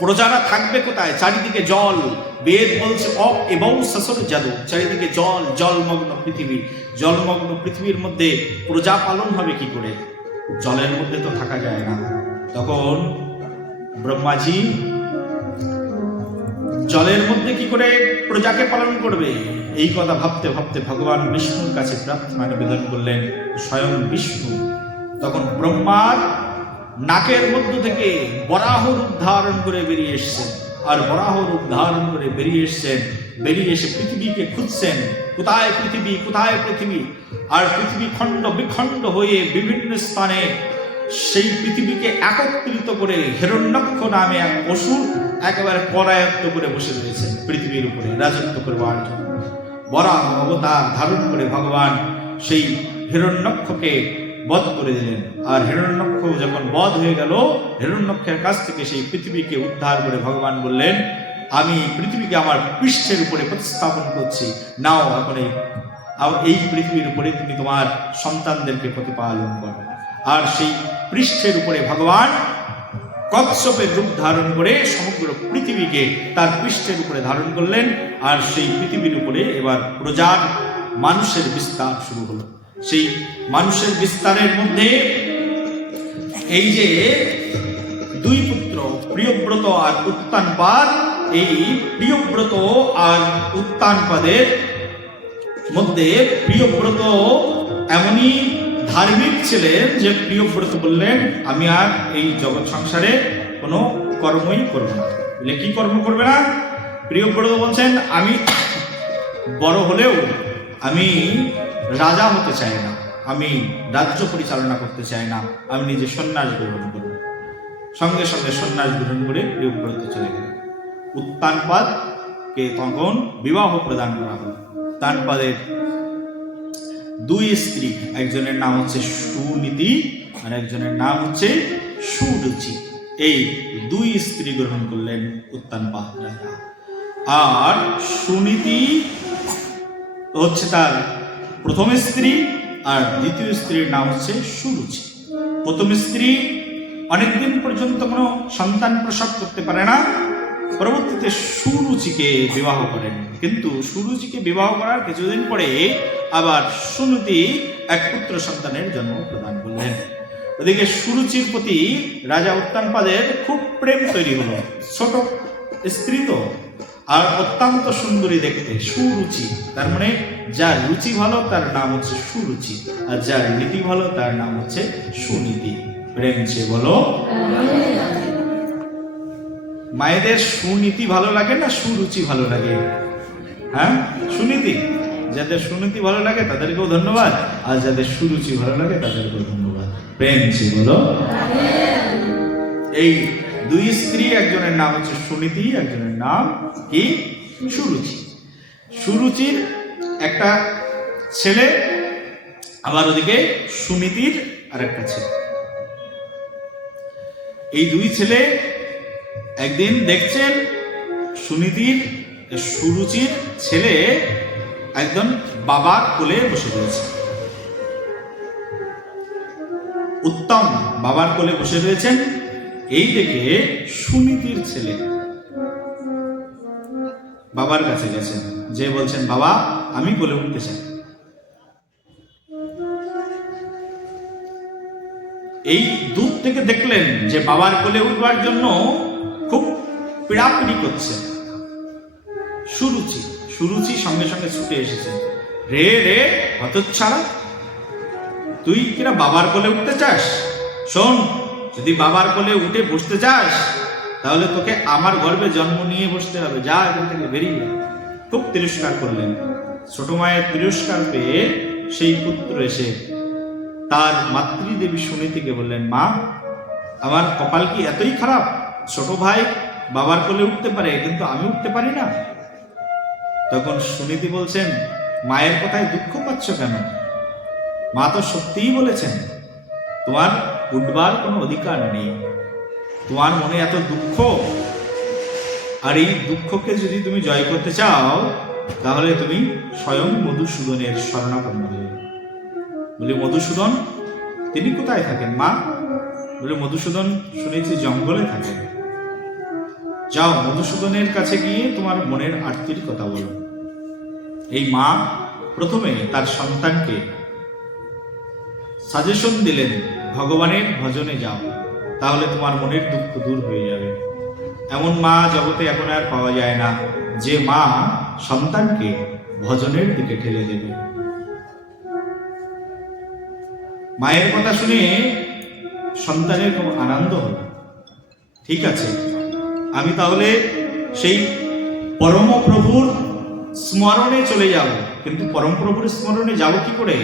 প্রজারা থাকবে কোথায়? চারিদিকে জল। বেদ বলছে অপ এবং সসর জাদু, চারিদিকে জল, জলমগ্ন পৃথিবী। জলমগ্ন পৃথিবীর মধ্যে প্রজা পালন হবে কি করে? জলের মধ্যে তো থাকা যায় না। তখন ব্রহ্মাজি জলের মধ্যে কি করে প্রজাকে পালন করবে, এই কথা ভাবতে ভাবতে ভগবান বিষ্ণুর কাছে প্রার্থনা নিবেদন করলেন। স্বয়ং বিষ্ণু তখন ব্রহ্মার নাকের মধ্য থেকে বরাহ রূপ ধারণ করে বেরিয়ে এসছেন। আর বরাহ রূপ ধারণ করে বেরিয়ে এসছেন, বেরিয়ে এসে পৃথিবীকে খুঁজছেন, কোথায় পৃথিবী, কোথায় পৃথিবী। আর পৃথিবী খণ্ড বিখণ্ড হয়ে বিভিন্ন স্থানে সেই পৃথিবীকে একত্রিত করে হিরণ্যাক্ষ নামে এক অসুর একেবারে পরায়ত্ত করে বসে রয়েছেন পৃথিবীর উপরে রাজত্ব করবার জন্য। বরাহ অবতার ধারণ করে ভগবান সেই হিরণ্যাক্ষকে বধ করে দিলেন। আর হিরণ্যাক্ষ যখন বধ হয়ে গেল, হিরণ্যাক্ষের কাছ থেকে সেই পৃথিবীকে উদ্ধার করে ভগবান বললেন, আমি পৃথিবীকে আমার পৃষ্ঠের উপরে প্রতিস্থাপন করছি, নাও এখন এই পৃথিবীর উপরে তুমি তোমার সন্তানদেরকে প্রতিপালন করো। আর সেই পৃষ্ঠের উপরে ভগবান কচ্ছপের রূপ ধারণ করে সমগ্র পৃথিবীকে তার পৃষ্ঠের উপরে ধারণ করলেন। আর সেই পৃথিবীর উপরে এবার প্রজার মানুষের বিস্তার শুরু হলো। সেই মানুষের বিস্তারের মধ্যে এই যে দুই পুত্র প্রিয়ব্রত আর উত্তানপাদ, এই প্রিয়ব্রত আর উত্তানপাদের মধ্যে প্রিয়ব্রত এমনই ধার্মিক ছিলেন যে প্রিয়ব্রত বললেন, আমি আর এই জগৎ সংসারে কোনো কর্মই করব না। বলে কি কর্ম করবে না? প্রিয়ব্রত বলছেন, আমি বড় হলেও আমি রাজা হতে চাই না, আমি রাজ্য পরিচালনা করতে চাই না, আমি নিজে সন্ন্যাস গ্রহণ করব। সঙ্গে সঙ্গে সন্ন্যাস গ্রহণ করে প্রিয়ব্রত চলে গেলেন। উত্তানপাদকে তখন বিবাহ প্রদান করা হল। উত্তানপাদের দুই স্ত্রী, একজনের নাম হচ্ছে সুনীতি আর একজনের নাম হচ্ছে সুরুচি। এই দুই স্ত্রী গ্রহণ করলেন উত্তানপাদ রাজা। আর সুনীতি হচ্ছে তার প্রথম স্ত্রী, আর দ্বিতীয় স্ত্রীর নাম হচ্ছে সুরুচি। প্রথম স্ত্রী অনেকদিন পর্যন্ত কোনো সন্তান প্রসব করতে পারে না, পরবর্তীতে সুরুচিকে বিবাহ করেন। কিন্তু সুরুচিকে বিবাহ করার কিছুদিন পরে আবার সুনীতি এক পুত্র সন্তানের জন্ম প্রদান করলেন। ওদিকে সুরুচির প্রতি রাজা উত্তানপাদের খুব প্রেম তৈরি হলো। ছোট স্ত্রী তো, আর অত্যন্ত সুন্দরী দেখতে, সুরুচি। তার মানে যার রুচি ভালো তার নাম হচ্ছে সুরুচি, আর যার নীতি ভালো তার নাম হচ্ছে সুনীতি। প্রেম সে বলো। মায়েদের সুনীতি ভালো লাগে না সুরুচি ভালো লাগে? হ্যাঁ, সুনীতি। যাদের সুনীতি ভালো লাগে তাদেরকেও ধন্যবাদ, আর যাদের সুরুচি ভালো লাগে তাদেরকেও ধন্যবাদ। প্রেম সে বলো। এই দুই স্ত্রী, একজনের নাম হচ্ছে সুনীতি, একজনের নাম কি সুরুচি। সুরুচির একটা ছেলে, আবার ওদিকে সুনীতির আর একটা ছেলে। এই দুই ছেলে একদিন দেখছেন সুনীতির সুরুচির ছেলে একদম বাবার কোলে বসে রয়েছে। উত্তম বাবার কোলে বসে রয়েছেন। এই দেখে সুনীতির ছেলে বাবার কাছে গেছেন, যে বলছেন, বাবা আমি কোলে উঠতে চাই। এই দূর থেকে দেখলেন যে বাবার কোলে উঠবার জন্য খুব পীড়াপিড়ি করছে সুরুচি। সুরুচি সঙ্গে সঙ্গে ছুটে এসেছে। রে রে হতচ্ছাড়া, তুই কিনা বাবার কোলে উঠতে চাস? শোন, যদি বাবার কোলে উঠে বসতে চাস তাহলে তোকে আমার গর্ভে জন্ম নিয়ে বসতে হবে, যা এখান থেকে বেরিয়ে। খুব তিরস্কার করলেন। ছোট মায়ের তিরস্কার পেয়ে সেই পুত্র এসে তার মাতৃদেবী সুনীতিকে বললেন, মা আমার কপাল কি এতই খারাপ? ছোট ভাই বাবার কোলে উঠতে পারে কিন্তু আমি উঠতে পারি না। তখন সুনীতি বলছেন, মায়ের কথায় দুঃখ পাচ্ছ কেন? মা তো সত্যিই বলেছেন তোমার উঠবার কোনো অধিকার নেই। তোমার মনে এত দুঃখ, আর এই দুঃখকে যদি তুমি জয় করতে চাও তাহলে তুমি স্বয়ং মধুসূদনের শরণাপন্ন হয়ে। বলে, মধুসূদন তিনি কোথায় থাকেন মা? বলে, মধুসূদন শুনেছি জঙ্গলে থাকেন। যাও মধুসূদনের কাছে গিয়ে তোমার মনের আরতির কথা বলো। এই মা প্রথমে তার সন্তানকে সাজেশন দিলেন ভগবানের ভজনে যাও, তাহলে তোমার মনের দুঃখ দূর হয়ে যাবে। এমন মা জগতে এখন আর পাওয়া যায় না, যে মা সন্তানকে ভজনের দিকে ঠেলে দেবে। মায়ের কথা শুনে সন্তানের খুব আনন্দ হল। ঠিক আছে, আমি তাহলে সেই পরম প্রভুর স্মরণে চলে যাব। কিন্তু পরম প্রভুর স্মরণে যাব কি করে,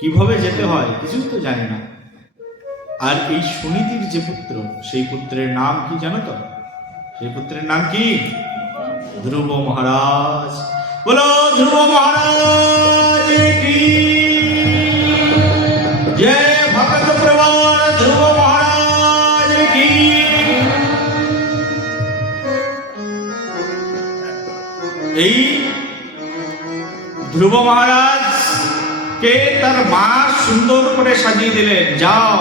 কিভাবে যেতে হয়, কিছু তো জানি না। আর এই সুনীতির যে পুত্র, সেই পুত্রের নাম কি জানো তো? সেই পুত্রের নাম কি? ধ্রুব মহারাজ। বলো ধ্রুব মহারাজ কি জয়, ভক্ত প্রবর ধ্রুব মহারাজ কি। এই ধ্রুব মহারাজ কে তার মা সুন্দর করে সাজিয়ে দিলেন, যাও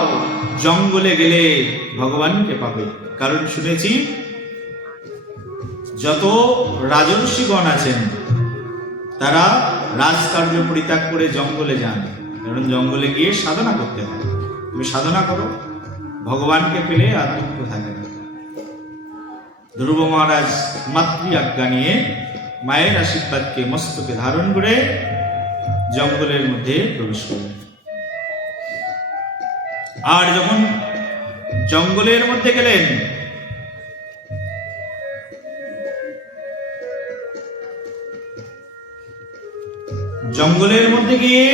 জঙ্গলে গেলে ভগবানকে পাবে। কারণ শুনেছি যত রাজর্ষিগণ আছেন তারা রাজকার্য পরিত্যাগ করে জঙ্গলে যান, কারণ জঙ্গলে গিয়ে সাধনা করতে হয়। তুমি সাধনা করো, ভগবানকে পেলে আর দুঃখ থাকে না। ধ্রুব মহারাজ মাতৃ আজ্ঞা নিয়ে মায়ের আশীর্বাদকে মস্তকে ধারণ করে জঙ্গলের মধ্যে প্রবেশ করলেন। আর যখন জঙ্গলের মধ্যে গেলেন, জঙ্গলের মধ্যে গিয়ে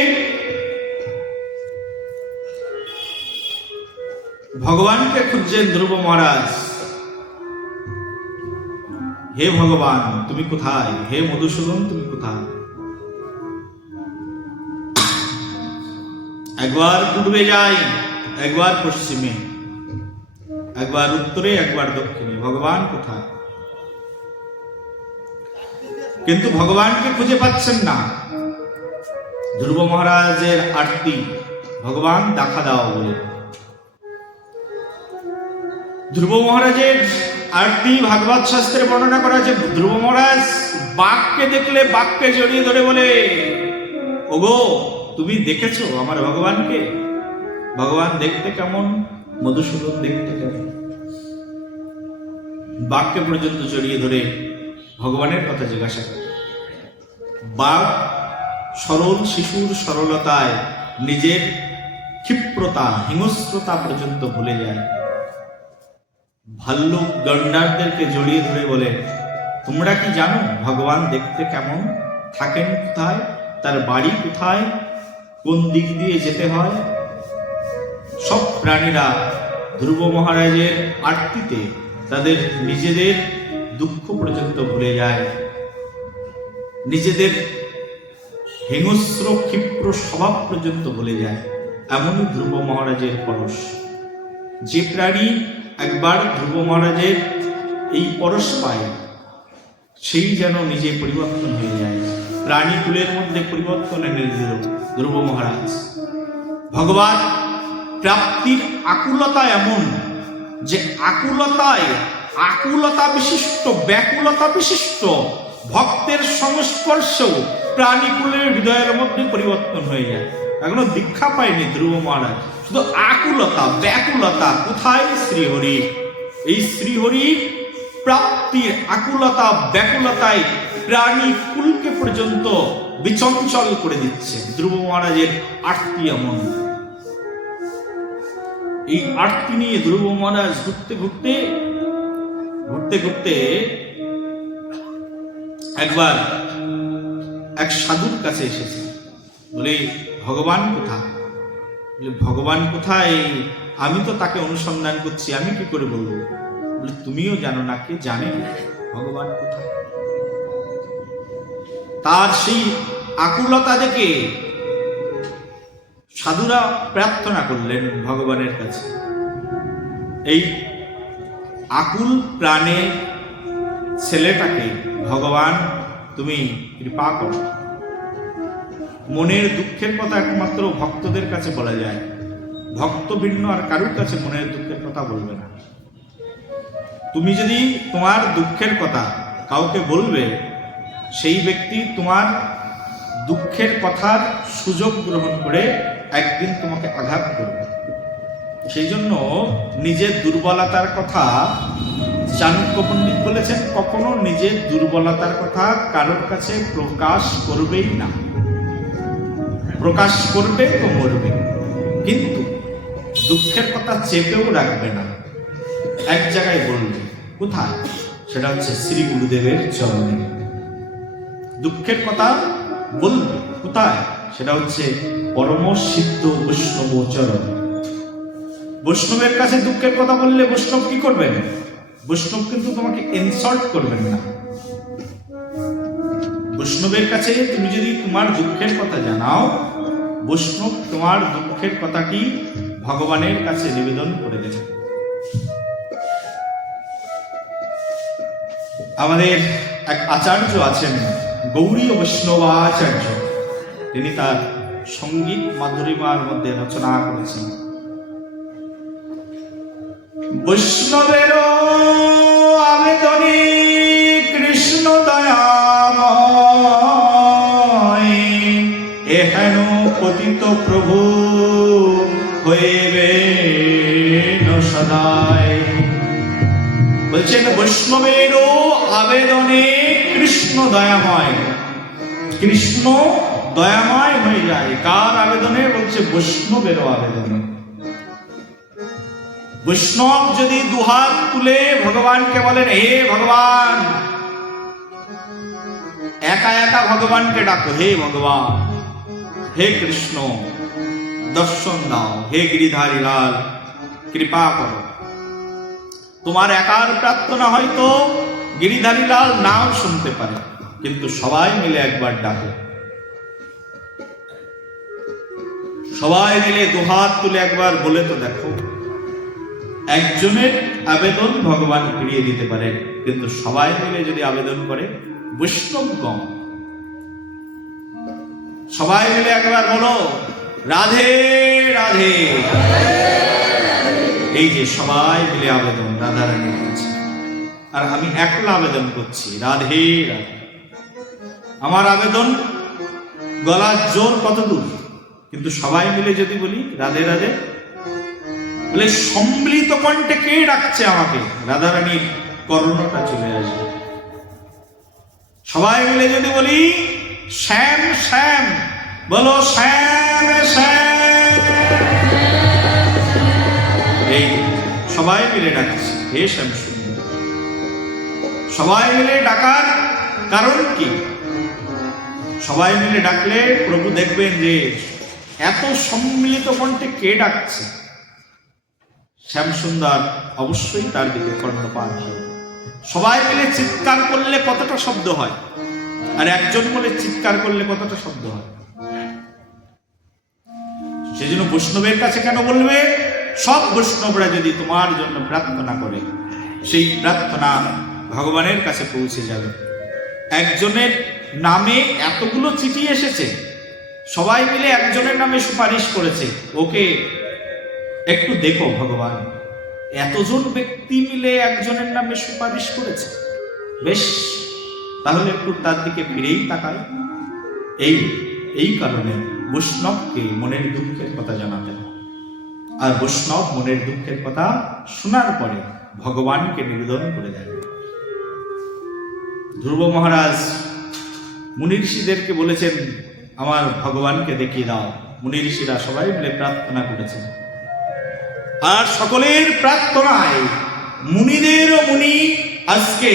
ভগবানকে খুঁজছেন ধ্রুব মহারাজ। হে ভগবান তুমি কোথায়, হে মধুসূদন তুমি কোথায়? একবার পূর্বে যাই, একবার পশ্চিমে, একবার উত্তরে, একবার দক্ষিণে, ভগবান কোথায়? কিন্তু ভগবানকে খুঁজে পাচ্ছেন না। ধ্রুব মহারাজের আরতি, ভগবান দেখা দাও বলে। ধ্রুব মহারাজের আরতি ভাগবত শাস্ত্রে বর্ণনা করা আছে। ধ্রুব মহারাজ বাঘকে দেখলে বাঘকে জড়িয়ে ধরে বলে, ওগো তুমি দেখেছো আমার ভগবানকে? ভগবান দেখতে কেমন, মধুসূদন দেখতে কেমন? বাঘকে পর্যন্ত জড়িয়ে ধরে ভগবানের কথা জিজ্ঞাসা করে। বাঘ সরল শিশুর সরলতায় নিজের ক্ষিপ্রতা, হিংস্রতা পর্যন্ত ভুলে যায়। ভাল্লুক গন্ডারদেরকে জড়িয়ে ধরে বলে, তোমরা কি জানো ভগবান দেখতে কেমন, থাকেন কোথায়, তার বাড়ি কোথায়, কোন দিক দিয়ে যেতে হয়? সব প্রাণীরা ধ্রুব মহারাজের আরতিতে তাদের নিজেদের দুঃখ পর্যন্ত ভুলে যায়, নিজেদের হিংস্র ক্ষিপ্র স্বভাব পর্যন্ত ভুলে যায়। এমনই ধ্রুব মহারাজের পরশ। যে প্রাণী একবার ধ্রুব মহারাজের এই পরশ পায়, সেই যেন নিজে পরিবর্তন হয়ে যায়। প্রাণীকুলের মধ্যে পরিবর্তন এনে দিল ধ্রুব মহারাজ। ভগবান প্রাপ্তির আকুলতা এমন যে আকুলতা বিশিষ্ট, ব্যাকুলতা বিশিষ্ট ভক্তের সংস্পর্শেও প্রাণীকুলের হৃদয়ের মধ্যে পরিবর্তন হয়ে যায়। এখনো দীক্ষা পায়নি ধ্রুব মহারাজ, শুধু আকুলতা, ব্যাকুলতা। কোথায় শ্রীহরি? এই শ্রীহরি প্রাপ্তির আকুলতা, ব্যাকুলতায় প্রাণী কুলকে পর্যন্ত বিচঞ্চল করে দিচ্ছে। ধ্রুব মহারাজের আরতি এমন। এই আরতি নিয়ে ধ্রুব মহারাজ ঘুরতে ঘুরতে একবার এক সাধুর কাছে এসেছে। বলে, ভগবান কোথায়? বলে, ভগবান কোথায়? আমি তো তাকে অনুসন্ধান করছি, আমি কি করে বলবো? বলে, তুমিও জানো না? কে জানে ভগবান কোথায়? তার সেই আকুলতা দেখে সাধুরা প্রার্থনা করলেন ভগবানের কাছে, এই আকুল প্রাণের ছেলেটাকে ভগবান তুমি কৃপা করো। মনের দুঃখের কথা একমাত্র ভক্তদের কাছে বলা যায়, ভক্ত ভিন্ন আর কারুর কাছে মনের দুঃখের কথা বলবে না। তুমি যদি তোমার দুঃখের কথা কাউকে বলবে, সেই ব্যক্তি তোমার দুঃখের কথার সুযোগ গ্রহণ করে একদিন তোমাকে আঘাত করবে। সেই জন্য নিজের দুর্বলতার কথা চাণক্য পণ্ডিত বলেছেন, কখনো নিজের দুর্বলতার কথা কারোর কাছে প্রকাশ করবেই না। প্রকাশ করবে তো মরবে, কিন্তু দুঃখের কথা চেপেও রাখবে না, এক জায়গায় বলবে। কোথায়? সেটা হচ্ছে শ্রী গুরুদেবের চরণে। দুঃখের কথা বলবে কোথায়? সেটা হচ্ছে পরম সিদ্ধ বৈষ্ণব চরণ। বৈষ্ণবের কাছে দুঃখের কথা বললে বৈষ্ণব কি করবেন? বৈষ্ণব কিন্তু তোমাকে ইনসাল্ট করবেন না। বৈষ্ণবের কাছে তুমি যদি তোমার দুঃখের কথা জানাও, বৈষ্ণব তোমার দুঃখের কথাটি ভগবানের কাছে নিবেদন করে দেবে। আমাদের এক আচার্য আছেন, গৌড়ীয় বৈষ্ণবাচার্য, তিনি তার সঙ্গীত মাধুরীমার মধ্যে রচনা করেছেন, বৈষ্ণবের আবেদনে কৃষ্ণ দয়াময়, এহেন পতিত প্রভু হইবে সদায়। বলছেন বৈষ্ণবের আবেদনে কৃষ্ণ দয়াময়। কৃষ্ণ দয়াময় হয়ে যায় কার আবেদনে? বলছে বৈষ্ণবের আবেদনে। বৈষ্ণব যদি দুহাত তুলে ভগবানকে বলেন, হে ভগবান, একা একা ভগবানকে ডাকো, হে ভগবান, হে কৃষ্ণ দর্শন দাও, হে গিরিধারী লাল কৃপা করো। তোমার একার প্রার্থনা হয়তো গিরিধারী লাল নাও শুনতে পারে, কিন্তু সবাই মিলে একবার ডাকো, সবাই মিলে দুহাত তুলে একবার বলে তো দেখো। একজনের আবেদন ভগবান ফিরিয়ে দিতে পারে, কিন্তু সবাই মিলে যদি আবেদন করে, বৈষ্ণবগণ সবাই মিলে একবার বলো রাধে রাধে। এই যে সবাই মিলে আবেদন রাধা রানীর কাছে, আর আমি একলা আবেদন করছি রাধে রাধে। আমার আবেদন গলার জোর কত দূর, কিন্তু সবাই মিলে যদি বলি রাধে রাধে, বলে সম্মিলিত কণ্ঠে কে ডাকছে আমাকে? রাধা রানীর কর্ণটা চলে আসবে। সবাই মিলে যদি বলি শ্যাম শ্যাম, বলো শ্যাম শ্যাম। এই সবাই মিলে ডাকছে হে শ্যাম সুন্দর। সবাই মিলে ডাকার কারণ কি? সবাই মিলে ডাকলে প্রভু দেখবেন যে এত সম্মিলিত কণ্ঠে কে ডাকছে, শ্যামসুন্দর অবশ্যই তার দিকে কর্ণপাত হবে। সবাই মিলে চিৎকার করলে কতটা শব্দ হয়, আর একজন বলে চিৎকার করলে কতটা শব্দ হয়। সেই জন্য বৈষ্ণবের কাছে কেন বলবে? সব বৈষ্ণবরা যদি তোমার জন্য প্রার্থনা করে, সেই প্রার্থনা ভগবানের কাছে পৌঁছে যাবে। একজনের নামে এতগুলো চিঠি এসেছে, সবাই মিলে একজনের নামে সুপারিশ করেছে, ওকে একটু দেখো ভগবান, এতজন ব্যক্তি মিলে একজনের নামে সুপারিশ করেছে, বেশ তাহলে একটু তার দিকে ফিরেই তাকাই। এই কারণে বৈষ্ণবকে মনের দুঃখের কথা জানাতে হয়, আর বৈষ্ণব মনের দুঃখের কথা শোনার পরে ভগবানকে নিবেদন করে দেয়। ধ্রুব মহারাজ মুনি ঋষিদেরকে বলেছেন, আমার ভগবানকে দেখিয়ে দাও। মুনি ঋষিরা সবাই মিলে প্রার্থনা করেছেন, আর সকলের প্রার্থনায় মুনিদেরও মুনি আজকে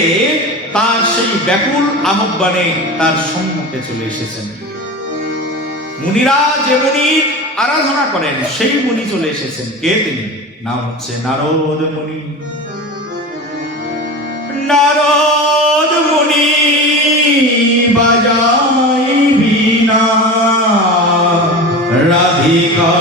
তার সেই ব্যাকুল আহ্বানে তার সম্মুখে চলে এসেছেন। মুনিরা যে মুনির আরাধনা করেন সেই মুনি চলে এসেছেন। কে তিনি? নাম হচ্ছে নারদ মুনি। নারদ মুনি বাজাই বীণা রাধিকা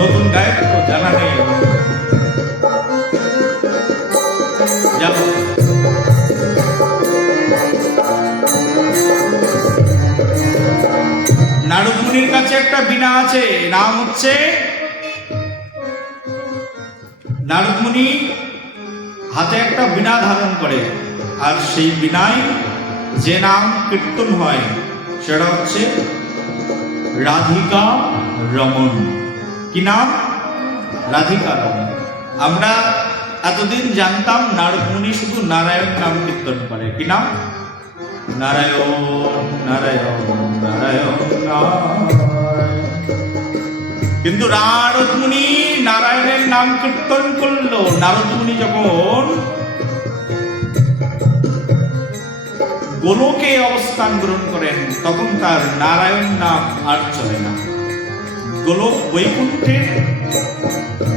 নতুন গায়ক তো জানা নেই, জানো আছে, নাম হচ্ছে নারদ মুনি হাতে একটা বীণা ধারণ করে, আর সেই বীণায় যে নাম কীর্তন হয় সেটা হচ্ছে রাধিকা রমণ। কি নাম? রাধিকা রমণ। আমরা এতদিন জানতাম নারদ মুনি শুধু নারায়ণ নাম কীর্তন করে। কি নাম? নারায়ণ নারায়ণ নারায়ণ নারায়ণ। কিন্তু নারদ মুনি নারায়ণের নাম কীর্তন করলো। নারদ মুনি যখন গোলকে অবস্থান গ্রহণ করেন তখন তার নারায়ণ নাম আর চলে না। গোলক বৈকুণ্ঠের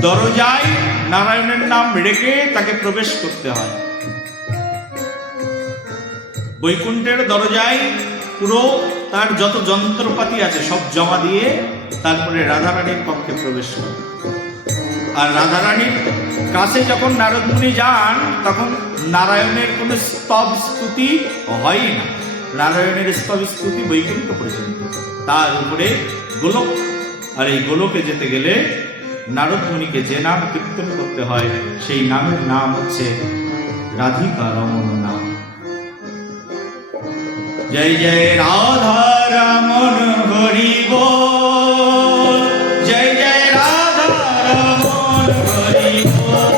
দরজায় নারায়ণের নাম রেখে তাকে প্রবেশ করতে হয়। বৈকুণ্ঠের দরজায় পুরো তার যত যন্ত্রপাতি আছে সব জমা দিয়ে তারপরে রাধারানীর কক্ষে প্রবেশ করে। আর রাধারানীর কাছে যখন নারদ মুনি যান তখন নারায়ণের কোনো স্তব স্তুতি হয় না। নারায়ণের স্তব স্তুতি বৈকুণ্ঠ পর্যন্ত, তার উপরে গোলক। আর এই গোলকে যেতে গেলে নারদ মুনিকে যে নাম কীর্তন করতে হয় সেই নামের নাম হচ্ছে রাধিকা রমণ নাম। জয় জয় রাধা রমণ হরি বল, জয় জয় রাধা রমণ হরি বল।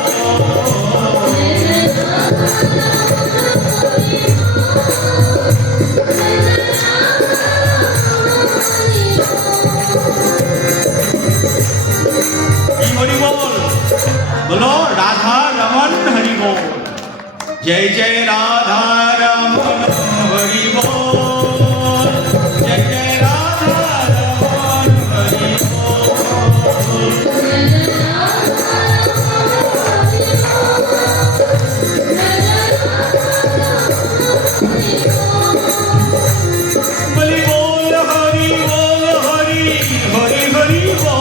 হরি বল বলো, রাধা রমণ হরি বল, জয় জয় রাধা রমণ হরি বল, জয় জয় রাধা রমণ হরি বল। বলি বল হরি বল, হরি হরি হরি বল,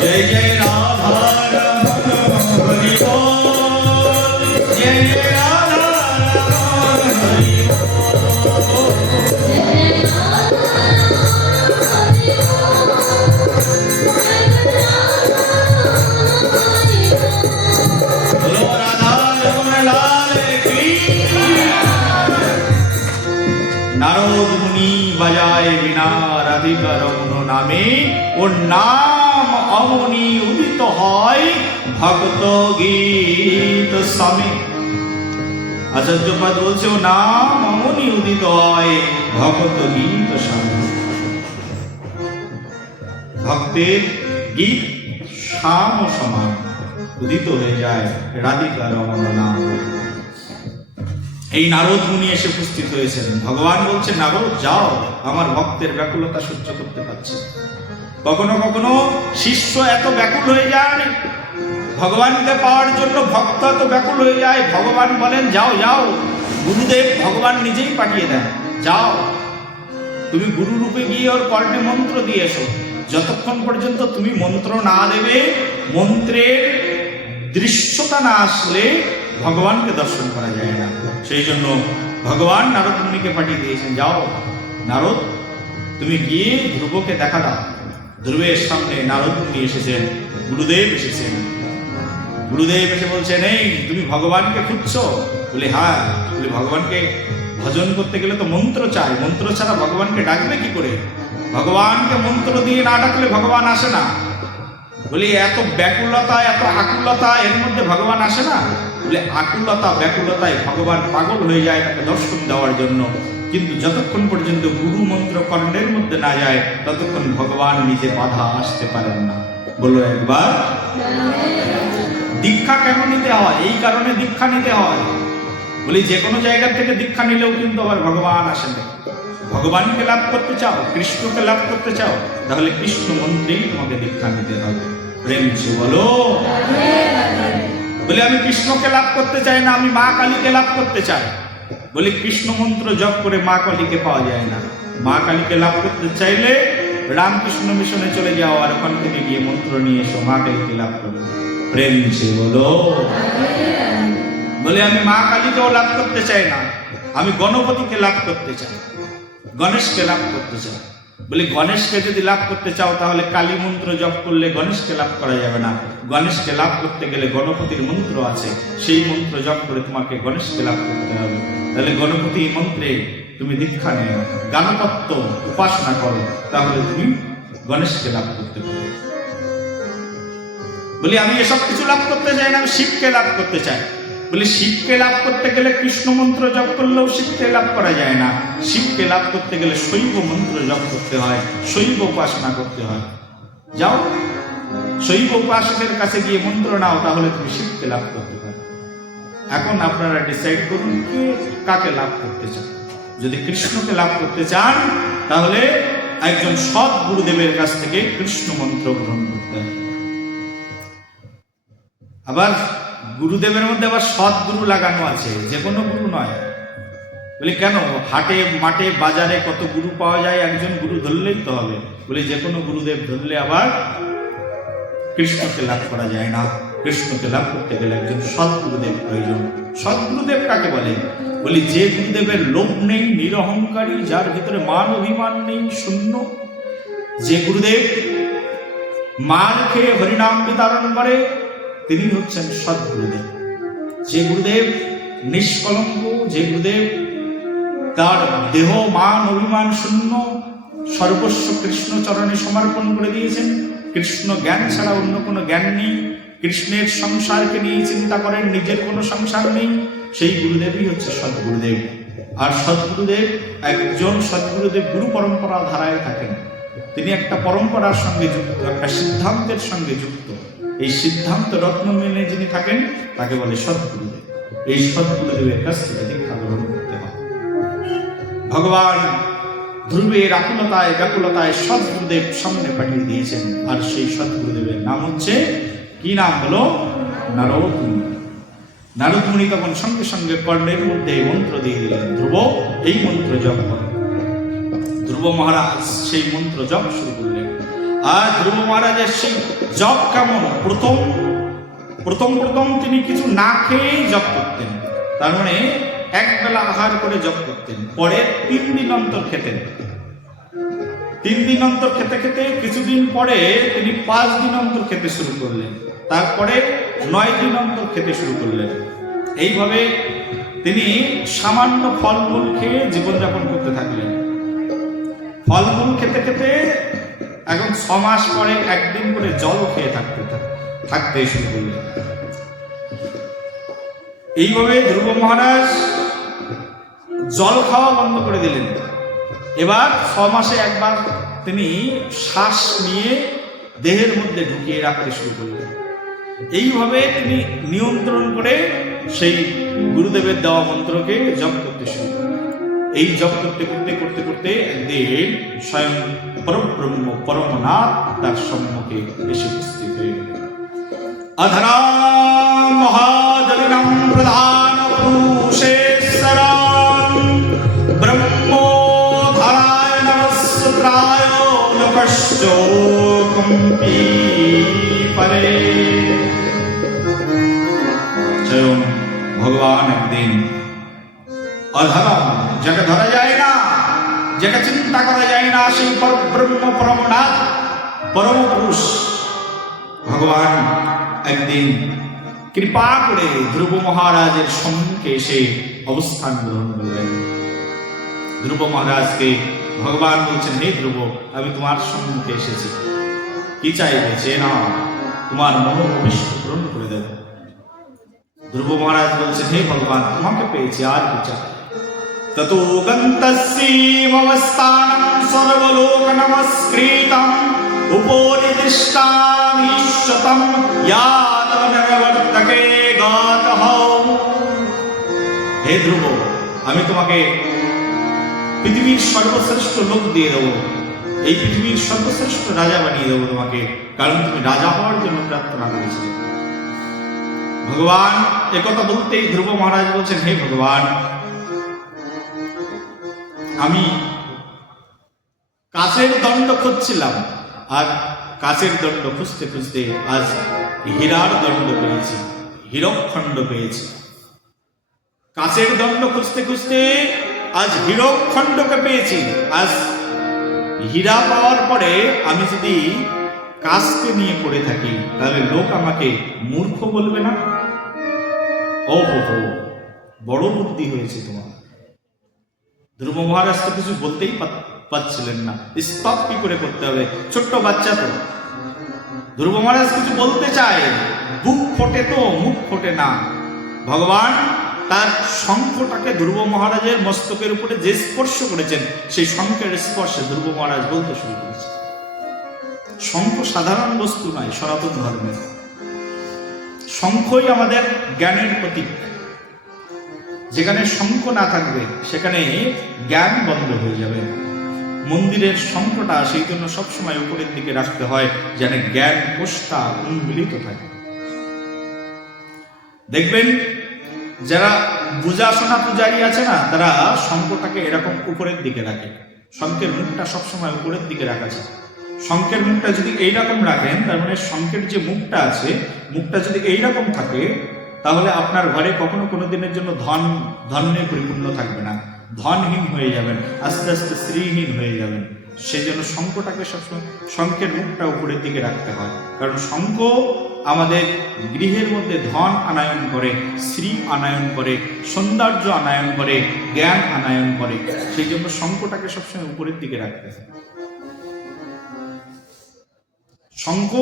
জয় জয় রাধা রমণ হরি বল, জয় জয় রাধা রমণ হরি বল। বলো রাধা রমণ লাল কি। নারদ মুনি বাজায় বীণা রাধিকা রমণ নামে, ওর নাম অমনি উদিত হয় ভক্ত গীত স্বামী। আচার্যপাদ বলছে ও নাম অমনি উদিত হয় ভক্ত গীত স্বামী। ভক্তের গীত শাম সমান উদিত হয়ে যায় রাধিকা রমণ নাম। এই নারদ মুনি এসে উপস্থিত হয়েছেন। ভগবান বলছে নারদ যাও, আমার ভক্তের ব্যাকুলতা সহ্য করতে পারছি। কখনো কখনো শিষ্য এত ব্যাকুল হয়ে যায় ভগবানকে পাওয়ার জন্য, ভক্ত এত ব্যাকুল হয়ে যায়, ভগবান বলেন যাও যাও। গুরুদেব ভগবান নিজেই পাঠিয়ে দেন, যাও তুমি গুরু রূপে গিয়ে ওর কর্ণে মন্ত্র দিয়ে এসো। যতক্ষণ পর্যন্ত তুমি মন্ত্র না দেবে, মন্ত্রের দৃশ্যতা না আসলে ভগবানকে দর্শন করা যায় না। সেই জন্য ভগবান নারদ মুনিকে পাঠিয়ে দিয়েছেন, যাও নারদ তুমি গিয়ে ধ্রুবকে দেখা দাও। ধ্রুবের সামনে নারদ মুনি এসেছেন, গুরুদেব এসেছেন। গুরুদেব এসে বলছেন এই তুমি ভগবানকে খুঁজছো? বলে হ্যাঁ। বলে ভগবানকে ভজন করতে গেলে তো মন্ত্র চাই, মন্ত্র ছাড়া ভগবানকে ডাকবে কি করে? ভগবানকে মন্ত্র দিয়ে না ডাকলে ভগবান আসে না। বলি এত ব্যাকুলতা এত আকুলতা এর মধ্যে ভগবান আসে না? বলে আকুলতা ব্যাকুলতায় ভগবান পাগল হয়ে যায় তাকে দর্শন দেওয়ার জন্য, কিন্তু যতক্ষণ পর্যন্ত গুরু মন্ত্র কর্ণের মধ্যে না যায় ততক্ষণ ভগবান নিজে বাধা আসতে পারেন না। বলো একবার। দীক্ষা কেন নিতে হয়? এই কারণে দীক্ষা নিতে হয়। বলি যে কোনো জায়গা থেকে দীক্ষা নিলেও কিন্তু আবার ভগবান আসেন। ভগবানকে লাভ করতে চাও, কৃষ্ণকে লাভ করতে চাও, তাহলে কৃষ্ণ মন্ত্রেই তোমাকে দীক্ষা নিতে হবে। প্রেম সে বলো। বলে আমি কৃষ্ণকে লাভ করতে চাই না, আমি মা কালীকে লাভ করতে চাই। বলি কৃষ্ণ মন্ত্র জপ করে মা কালীকে পাওয়া যায় না। মা কালীকে লাভ করতে চাইলে রামকৃষ্ণ মিশনে চলে যাও, আর ওখান থেকে গিয়ে মন্ত্র নিয়ে এসো, মা কালীকে লাভ করো। প্রেম সে বলো। বলে আমি মা কালীকেও লাভ করতে চাই না, আমি গণপতিকে লাভ করতে চাই, গণেশকে লাভ করতে চাই। বলি গণেশকে যদি লাভ করতে চাও তাহলে কালী মন্ত্র জপ করলে গণেশকে লাভ করা যাবে না। গণেশকে লাভ করতে গেলে গণপতির মন্ত্র আছে, সেই মন্ত্র জপ করে তোমাকে গণেশকে লাভ করতে হবে। তাহলে গণপতি মন্ত্রে তুমি দীক্ষা নিও, গানতত্ত্ব উপাসনা করো, তাহলে তুমি গণেশকে লাভ করতে পারবে। বলি আমি এসব কিছু লাভ করতে চাই না, আমি শিবকে লাভ করতে চাই। বলি শিবকে লাভ করতে গেলে কৃষ্ণ মন্ত্র জপ করলেও শিবকে লাভ করা যায় না। শিবকে লাভ করতে গেলে শৈব মন্ত্র জপ করতে হয়, শৈব উপাসনা করতে হয়। যাও শৈব উপাসকের কাছে গিয়ে মন্ত্র নাও, তাহলে তুমি শিবকে লাভ করতে পারো। এখন আপনারা ডিসাইড করুন কে কাকে লাভ করতে চান। যদি কৃষ্ণকে লাভ করতে চান তাহলে একজন সৎ গুরুদেবের কাছ থেকে কৃষ্ণ মন্ত্র গ্রহণ করতে হয়। আবার গুরুদেবের মধ্যে আবার সৎ গুরু লাগানো আছে, যে কোনো গুরু নয়। বলি কেন? হাটে মাঠে বাজারে কত গুরু পাওয়া যায়, একজন গুরু ধরলেই তো হবে। বলি যে কোনো গুরুদেব ধরলে আবার কৃষ্ণকে লাভ করা যায় না। কৃষ্ণকে লাভ করতে গেলে একজন সৎ গুরুদেব প্রয়োজন। সৎ গুরুদেব কাকে বলে? বলি যে গুরুদেবের লোভ নেই, নিরহংকারী, যার ভিতরে মান অভিমান নেই, শূন্য। যে গুরুদেব মার খেয়ে হরিনাম বিতরণ করে, তিনি হচ্ছেন সৎ গুরুদেব। যে গুরুদেব নিষ্কলঙ্ক, যে গুরুদেব তার দেহ মান অভিমান শূন্য, সর্বস্ব কৃষ্ণ চরণে সমর্পণ করে দিয়েছেন, কৃষ্ণ জ্ঞান ছাড়া অন্য কোনো জ্ঞান নেই, কৃষ্ণের সংসারকে নিয়ে চিন্তা করেন, নিজের কোনো সংসার নেই, সেই গুরুদেবই হচ্ছে সদ্গুরুদেব। আর সদ্গুরুদেব, একজন সদ্গুরুদেব গুরু পরম্পরা ধারায় থাকেন। তিনি একটা পরম্পরার সঙ্গে যুক্ত, একটা সিদ্ধান্তের সঙ্গে যুক্ত। এই সিদ্ধান্ত রত্ন মেনে যিনি থাকেন তাকে বলে সদ্গুরুদেব। এই সদ্গুরুদেবের কাছ থেকে দীক্ষা গ্রহণ করতে হয়। ভগবান ধ্রুবের আকুলতায় ব্যাকুলতায় সদ্গুরুদেব সামনে পাঠিয়ে দিয়েছেন, আর সেই সদ্গুরুদেবের নাম হচ্ছে, কি নাম? হলো নারদ মুনি। নারদ মুনি তখন সঙ্গে সঙ্গে কর্ণের মধ্যে মন্ত্র দিয়ে দিলেন, ধ্রুব এই মন্ত্র জপ কর। ধ্রুব মহারাজ সেই মন্ত্র জপ শুরু করলেন। আর ধ্রুব মহারাজের সেই জপ কেমন? প্রথম তিনি কিছু না খেয়েই জপ করতেন। তার মানে এক বেলা আহার করে জপ করতেন। পরে 3 দিন অন্তর খেতেন। 3 দিন অন্তর খেতে খেতে কিছুদিন পরে তিনি 5 দিন অন্তর খেতে শুরু করলেন। তারপরে 9 দিন অন্তর খেতে শুরু করলেন। এইভাবে তিনি সামান্য ফলমূল খেয়ে জীবনযাপন করতে থাকলেন। ফলমূল খেতে খেতে এখন 6 মাস পরে একদিন করে জল খেয়ে থাকতে শুরু করলেন। এইভাবে ধ্রুব মহারাজ জল খাওয়া বন্ধ করে দিলেন। এবার 6 মাসে একবার তিনি শ্বাস নিয়ে দেহের মধ্যে ঢুকিয়ে রাখতে শুরু করলেন। এইভাবে তিনি নিয়ন্ত্রণ করে সেই গুরুদেবের দেওয়া মন্ত্রকে জপ করতে শুরু করলেন। এই জপ করতে একদিন স্বয়ং পরব্রহ্ম পরমনাথ তার সম্মুখে এসে উপস্থিত হয়ে গেলেন। অধরা মহাজলিনাম প্রধান পুরুষেশ্বরাম ব্রহ্মোধরায় নমস্ত্রায় লোকশ্চোকম্পি পরে। স্বয়ং ভগবান একদিন অধরম, যাকে ধরা যায় না, যাকে চিন্তা করা যায় না, সেই পরব্রহ্ম পরমনাথ পরম পুরুষ ভগবান একদিন কৃপা করে ধ্রুব মহারাজের সম্মুখে এসে অবস্থান গ্রহণ করলেন। ধ্রুব মহারাজকে ভগবান বলছেন, হে ধ্রুব, আমি তোমার সম্মুখে এসেছি, কি চাইবে চেয়ে নাও, তোমার মনোভীষ্ট পূরণ করে দেব। ধ্রুব মহারাজ বলছেন, হে ভগবান, তোমাকে পেয়েছি, আর কি চাই? ততো গন্তস্যি মম স্থানম সর্বলোক নমস্কৃতম উপরি দৃষ্টামীশ্বতম ইয়াত নরবর্তকে গাতঃ। হে ধ্রুব, আমি তোমাকে পৃথিবীর সর্বশ্রেষ্ঠ লোক দিয়ে দেবো, এই পৃথিবীর সর্বশ্রেষ্ঠ রাজা বানিয়ে দেবো তোমাকে, কারণ তুমি রাজা হওয়ার জন্য প্রার্থনা করেছিলে। ভগবান একথা বলতেই ধ্রুব মহারাজ বলছেন, হে ভগবান, আমি কাচের দণ্ড খুঁজছিলাম, আর কাচের দণ্ড খুঁজতে খুঁজতে আজ হীরার দণ্ড পেয়েছি, হীরকখণ্ড পেয়েছি। কাঁচের দণ্ড খুঁজতে খুঁজতে আজ হীরকখণ্ডকে পেয়েছি। আজ হীরা পাওয়ার পরে আমি যদি কাঁচকে নিয়ে পড়ে থাকি তাহলে লোক আমাকে মূর্খ বলবে না? ও হো, বড় বুদ্ধি হয়েছে তোমার। ধ্রুব মহারাজ তো কিছু বলতেই পারছিলেন না, স্তব কি করে করতে হবে, ছোট্ট বাচ্চা তো। ধ্রুব মহারাজ কিছু বলতে চায়, বুক ফোটে তো মুখ ফোটে না। ভগবান তার শঙ্খটাকে ধ্রুব মহারাজের মস্তকের উপরে যে স্পর্শ করেছেন, সেই শঙ্খের স্পর্শে ধ্রুব মহারাজ বলতে শুরু করেছে। শঙ্খ সাধারণ বস্তু নয়, সনাতন ধর্মের শঙ্খই আমাদের জ্ঞানের প্রতীক। যেখানে শঙ্খ না থাকবে সেখানে জ্ঞান বন্ধ হয়ে যাবে। মন্দিরের শঙ্খটা সেই জন্য সবসময় উপরের দিকে রাখতে হয়, যেন জ্ঞান কোষটা উন্মিলিত থাকে। দেখবেন যারা বুঝাশোনা পূজারী আছে না, তারা শঙ্খটাকে এরকম উপরের দিকে রাখে। শঙ্খের মুখটা সবসময় উপরের দিকে রাখা যায়। শঙ্খের মুখটা যদি এইরকম রাখেন, তার মানে শঙ্খের যে মুখটা আছে, মুখটা যদি এইরকম থাকে, তাহলে আপনার ঘরে কখনো কোনো দিনের জন্য ধনে পরিপূর্ণ থাকবে না, ধনহীন হয়ে যাবেন, আস্তে আস্তে শ্রীহীন হয়ে যাবেন। সেই জন্য শঙ্খটাকে সবসময় শঙ্খের মুখটা উপরের দিকে রাখতে হয়, কারণ শঙ্খ আমাদের গৃহের মধ্যে ধন আনায়ন করে, শ্রী আনায়ন করে, সৌন্দর্য আনায়ন করে, জ্ঞান আনায়ন করে। সেই জন্য শঙ্খটাকে সবসময় উপরের দিকে রাখতে হয়। শঙ্খ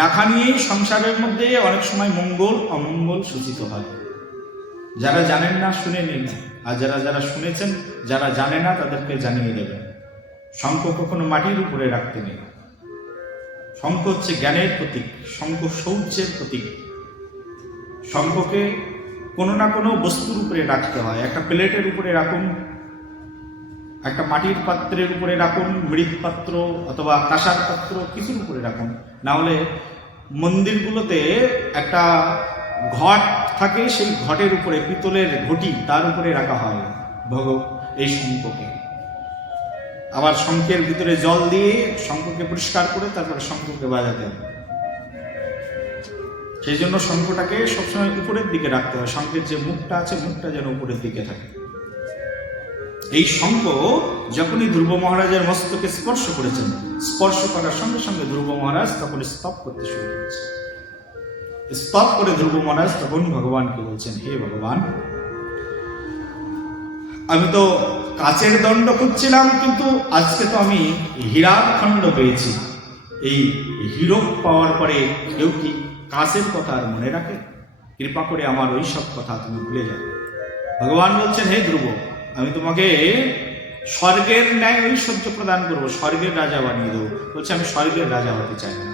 রাখা নিয়েই সংসারের মধ্যে অনেক সময় মঙ্গল অমঙ্গল সূচিত হয়। যারা জানেন না শুনে নিন, আর যারা শুনেছেন, যারা জানে না তাদেরকে জানিয়ে দেবেন। শঙ্খ কখনো মাটির উপরে রাখতে নেই। শঙ্খ হচ্ছে জ্ঞানের প্রতীক, শঙ্খ শৌর্যের প্রতীক। শঙ্খকে কোনো না কোনো বস্তুর উপরে রাখতে হয়। একটা প্লেটের উপরে রাখুন, একটা মাটির পাত্রের উপরে রাখুন, মৃৎপাত্র অথবা কাঁসার পাত্র কিছুর উপরে রাখুন। না হলে মন্দিরগুলোতে একটা ঘট থাকে, সেই ঘটের উপরে পিতলের ঘটি, তার উপরে রাখা হয় এই শঙ্খকে। আবার শঙ্খের ভিতরে জল দিয়ে শঙ্খকে পরিষ্কার করে তারপরে শঙ্খকে বাজাতে হবে। সেই জন্য শঙ্খটাকে সবসময় উপরের দিকে রাখতে হয়। শঙ্খের যে মুখটা আছে, মুখটা যেন উপরের দিকে থাকে। এই শঙ্খ যখনই ধ্রুব মহারাজের মস্তকে স্পর্শ করেছেন, স্পর্শ করার সঙ্গে সঙ্গে ধ্রুব মহারাজ তখন স্তব করতে শুরু করেছে। স্তব করে ধ্রুব মহারাজ তখন ভগবানকে বলছেন, হে ভগবান, আমি তো কাচের দণ্ড খুঁজছিলাম, কিন্তু আজকে তো আমি হীরার খণ্ড পেয়েছি। এই হীরক পাওয়ার পরে কেউ কি কাচের কথা আর মনে রাখে? কৃপা করে আমার ওই সব কথা তুমি ভুলে যাও। ভগবান বলছেন, হে ধ্রুব, আমি তোমাকে স্বর্গের ন্যায় ঐশ্বর্য প্রদান করবো, স্বর্গের রাজা বানিয়ে দেবো। বলছে, আমি স্বর্গের রাজা হতে চাই না।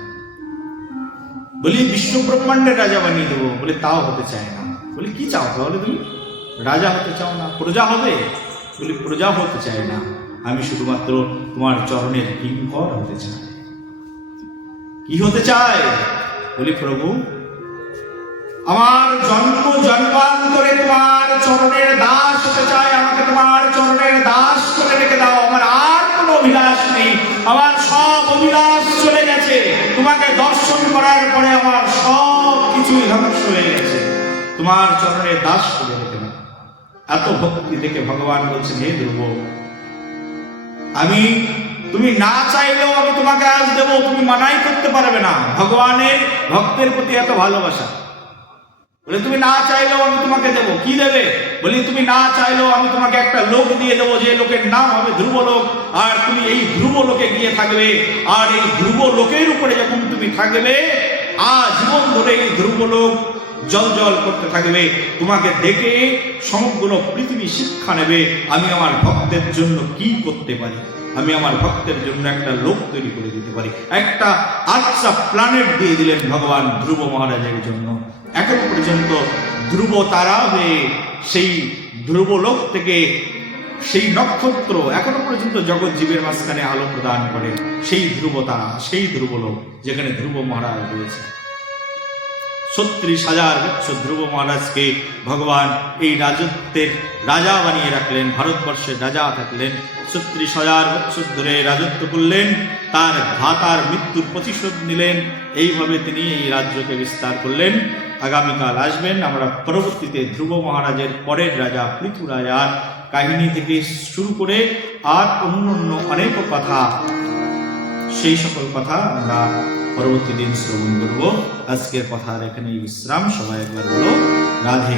বলি, বিশ্ব ব্রহ্মাণ্ডের রাজা বানিয়ে দেবো। বলে, তাও হতে চায় না। বলি, কি চাও তাহলে? তুমি রাজা হতে চাও না, প্রজা হবে? বলি, প্রজা হতে চাই না, আমি শুধুমাত্র তোমার চরণের কিঙ্কর হতে চাই। কি হতে চায়? বলি, প্রভু, আমার জন্ম জন্মান্তরে তোমার চরণের দাস হতে চাই, আমাকে তোমার চরণের দাস করে রেখে দাও। আমার আর কোনো অভিলাষ নেই, আমার সব অভিলাষ চলে গেছে। তোমাকে দর্শন করার পরে আমার সব কিছুই ধ্বংস হয়ে গেছে, তোমার চরণের দাস করে রেখে দাও। এত ভক্তি দেখে ভগবান বলছেন, হে ধ্রুব, তুমি না চাইলেও আমি তোমাকে আজ দেবো, তুমি মানাই করতে পারবে না। ভগবানের ভক্তের প্রতি এত ভালোবাসা। বলে, তুমি না চাইলেও আমি তোমাকে দেবো। কি দেবে? বলি, তুমি না চাইলেও আমি তোমাকে একটা লোক দিয়ে দেবো, যে লোকের নাম হবে ধ্রুবলোক। আর তুমি এই ধ্রুবলোকে গিয়ে থাকবে, আর এই ধ্রুবলোকের উপরে যখন তুমি থাকবে, আজীবন ধরে এই ধ্রুবলোক জল জল করতে থাকবে। তোমাকে দেখে সমগ্র পৃথিবী শিক্ষা নেবে, আমি আমার ভক্তের জন্য কি করতে পারি। আমি আমার ভক্তের জন্য একটা লোক তৈরি করে দিতে পারি। একটা আচ্ছা প্ল্যানেট দিয়ে দিলেন ভগবান ধ্রুব মহারাজের জন্য। এখনো পর্যন্ত ধ্রুব তারা হয়ে সেই ধ্রুবলোক থেকে সেই নক্ষত্র এখনো পর্যন্ত জগৎ জীবের মাঝখানে আলো প্রদান করে। সেই ধ্রুব তারা, সেই ধ্রুবলোক যেখানে ধ্রুব মহারাজ রয়েছে। 36,000 বছর ধ্রুব মহারাজকে ভগবান এই রাজত্বের রাজা বানিয়ে রাখলেন, ভারতবর্ষের রাজা থাকলেন। 36,000 বছর ধরে রাজত্ব করলেন, তার ভ্রাতার মৃত্যুর প্রতিশোধ নিলেন। এইভাবে তিনি এই রাজ্যকে বিস্তার করলেন। আগামীকাল আসবেন। আমরা পরবর্তীতে ধ্রুব মহারাজের পরের রাজা পৃথু রাজার কাহিনী থেকে শুরু করে আর অন্য অনেক কথা, সেই সকল কথা আমরা পরবর্তী দিন শ্রবণ করব। আজকের কথা এখানেই বিশ্রাম। সবাই একবার বলো রাধে।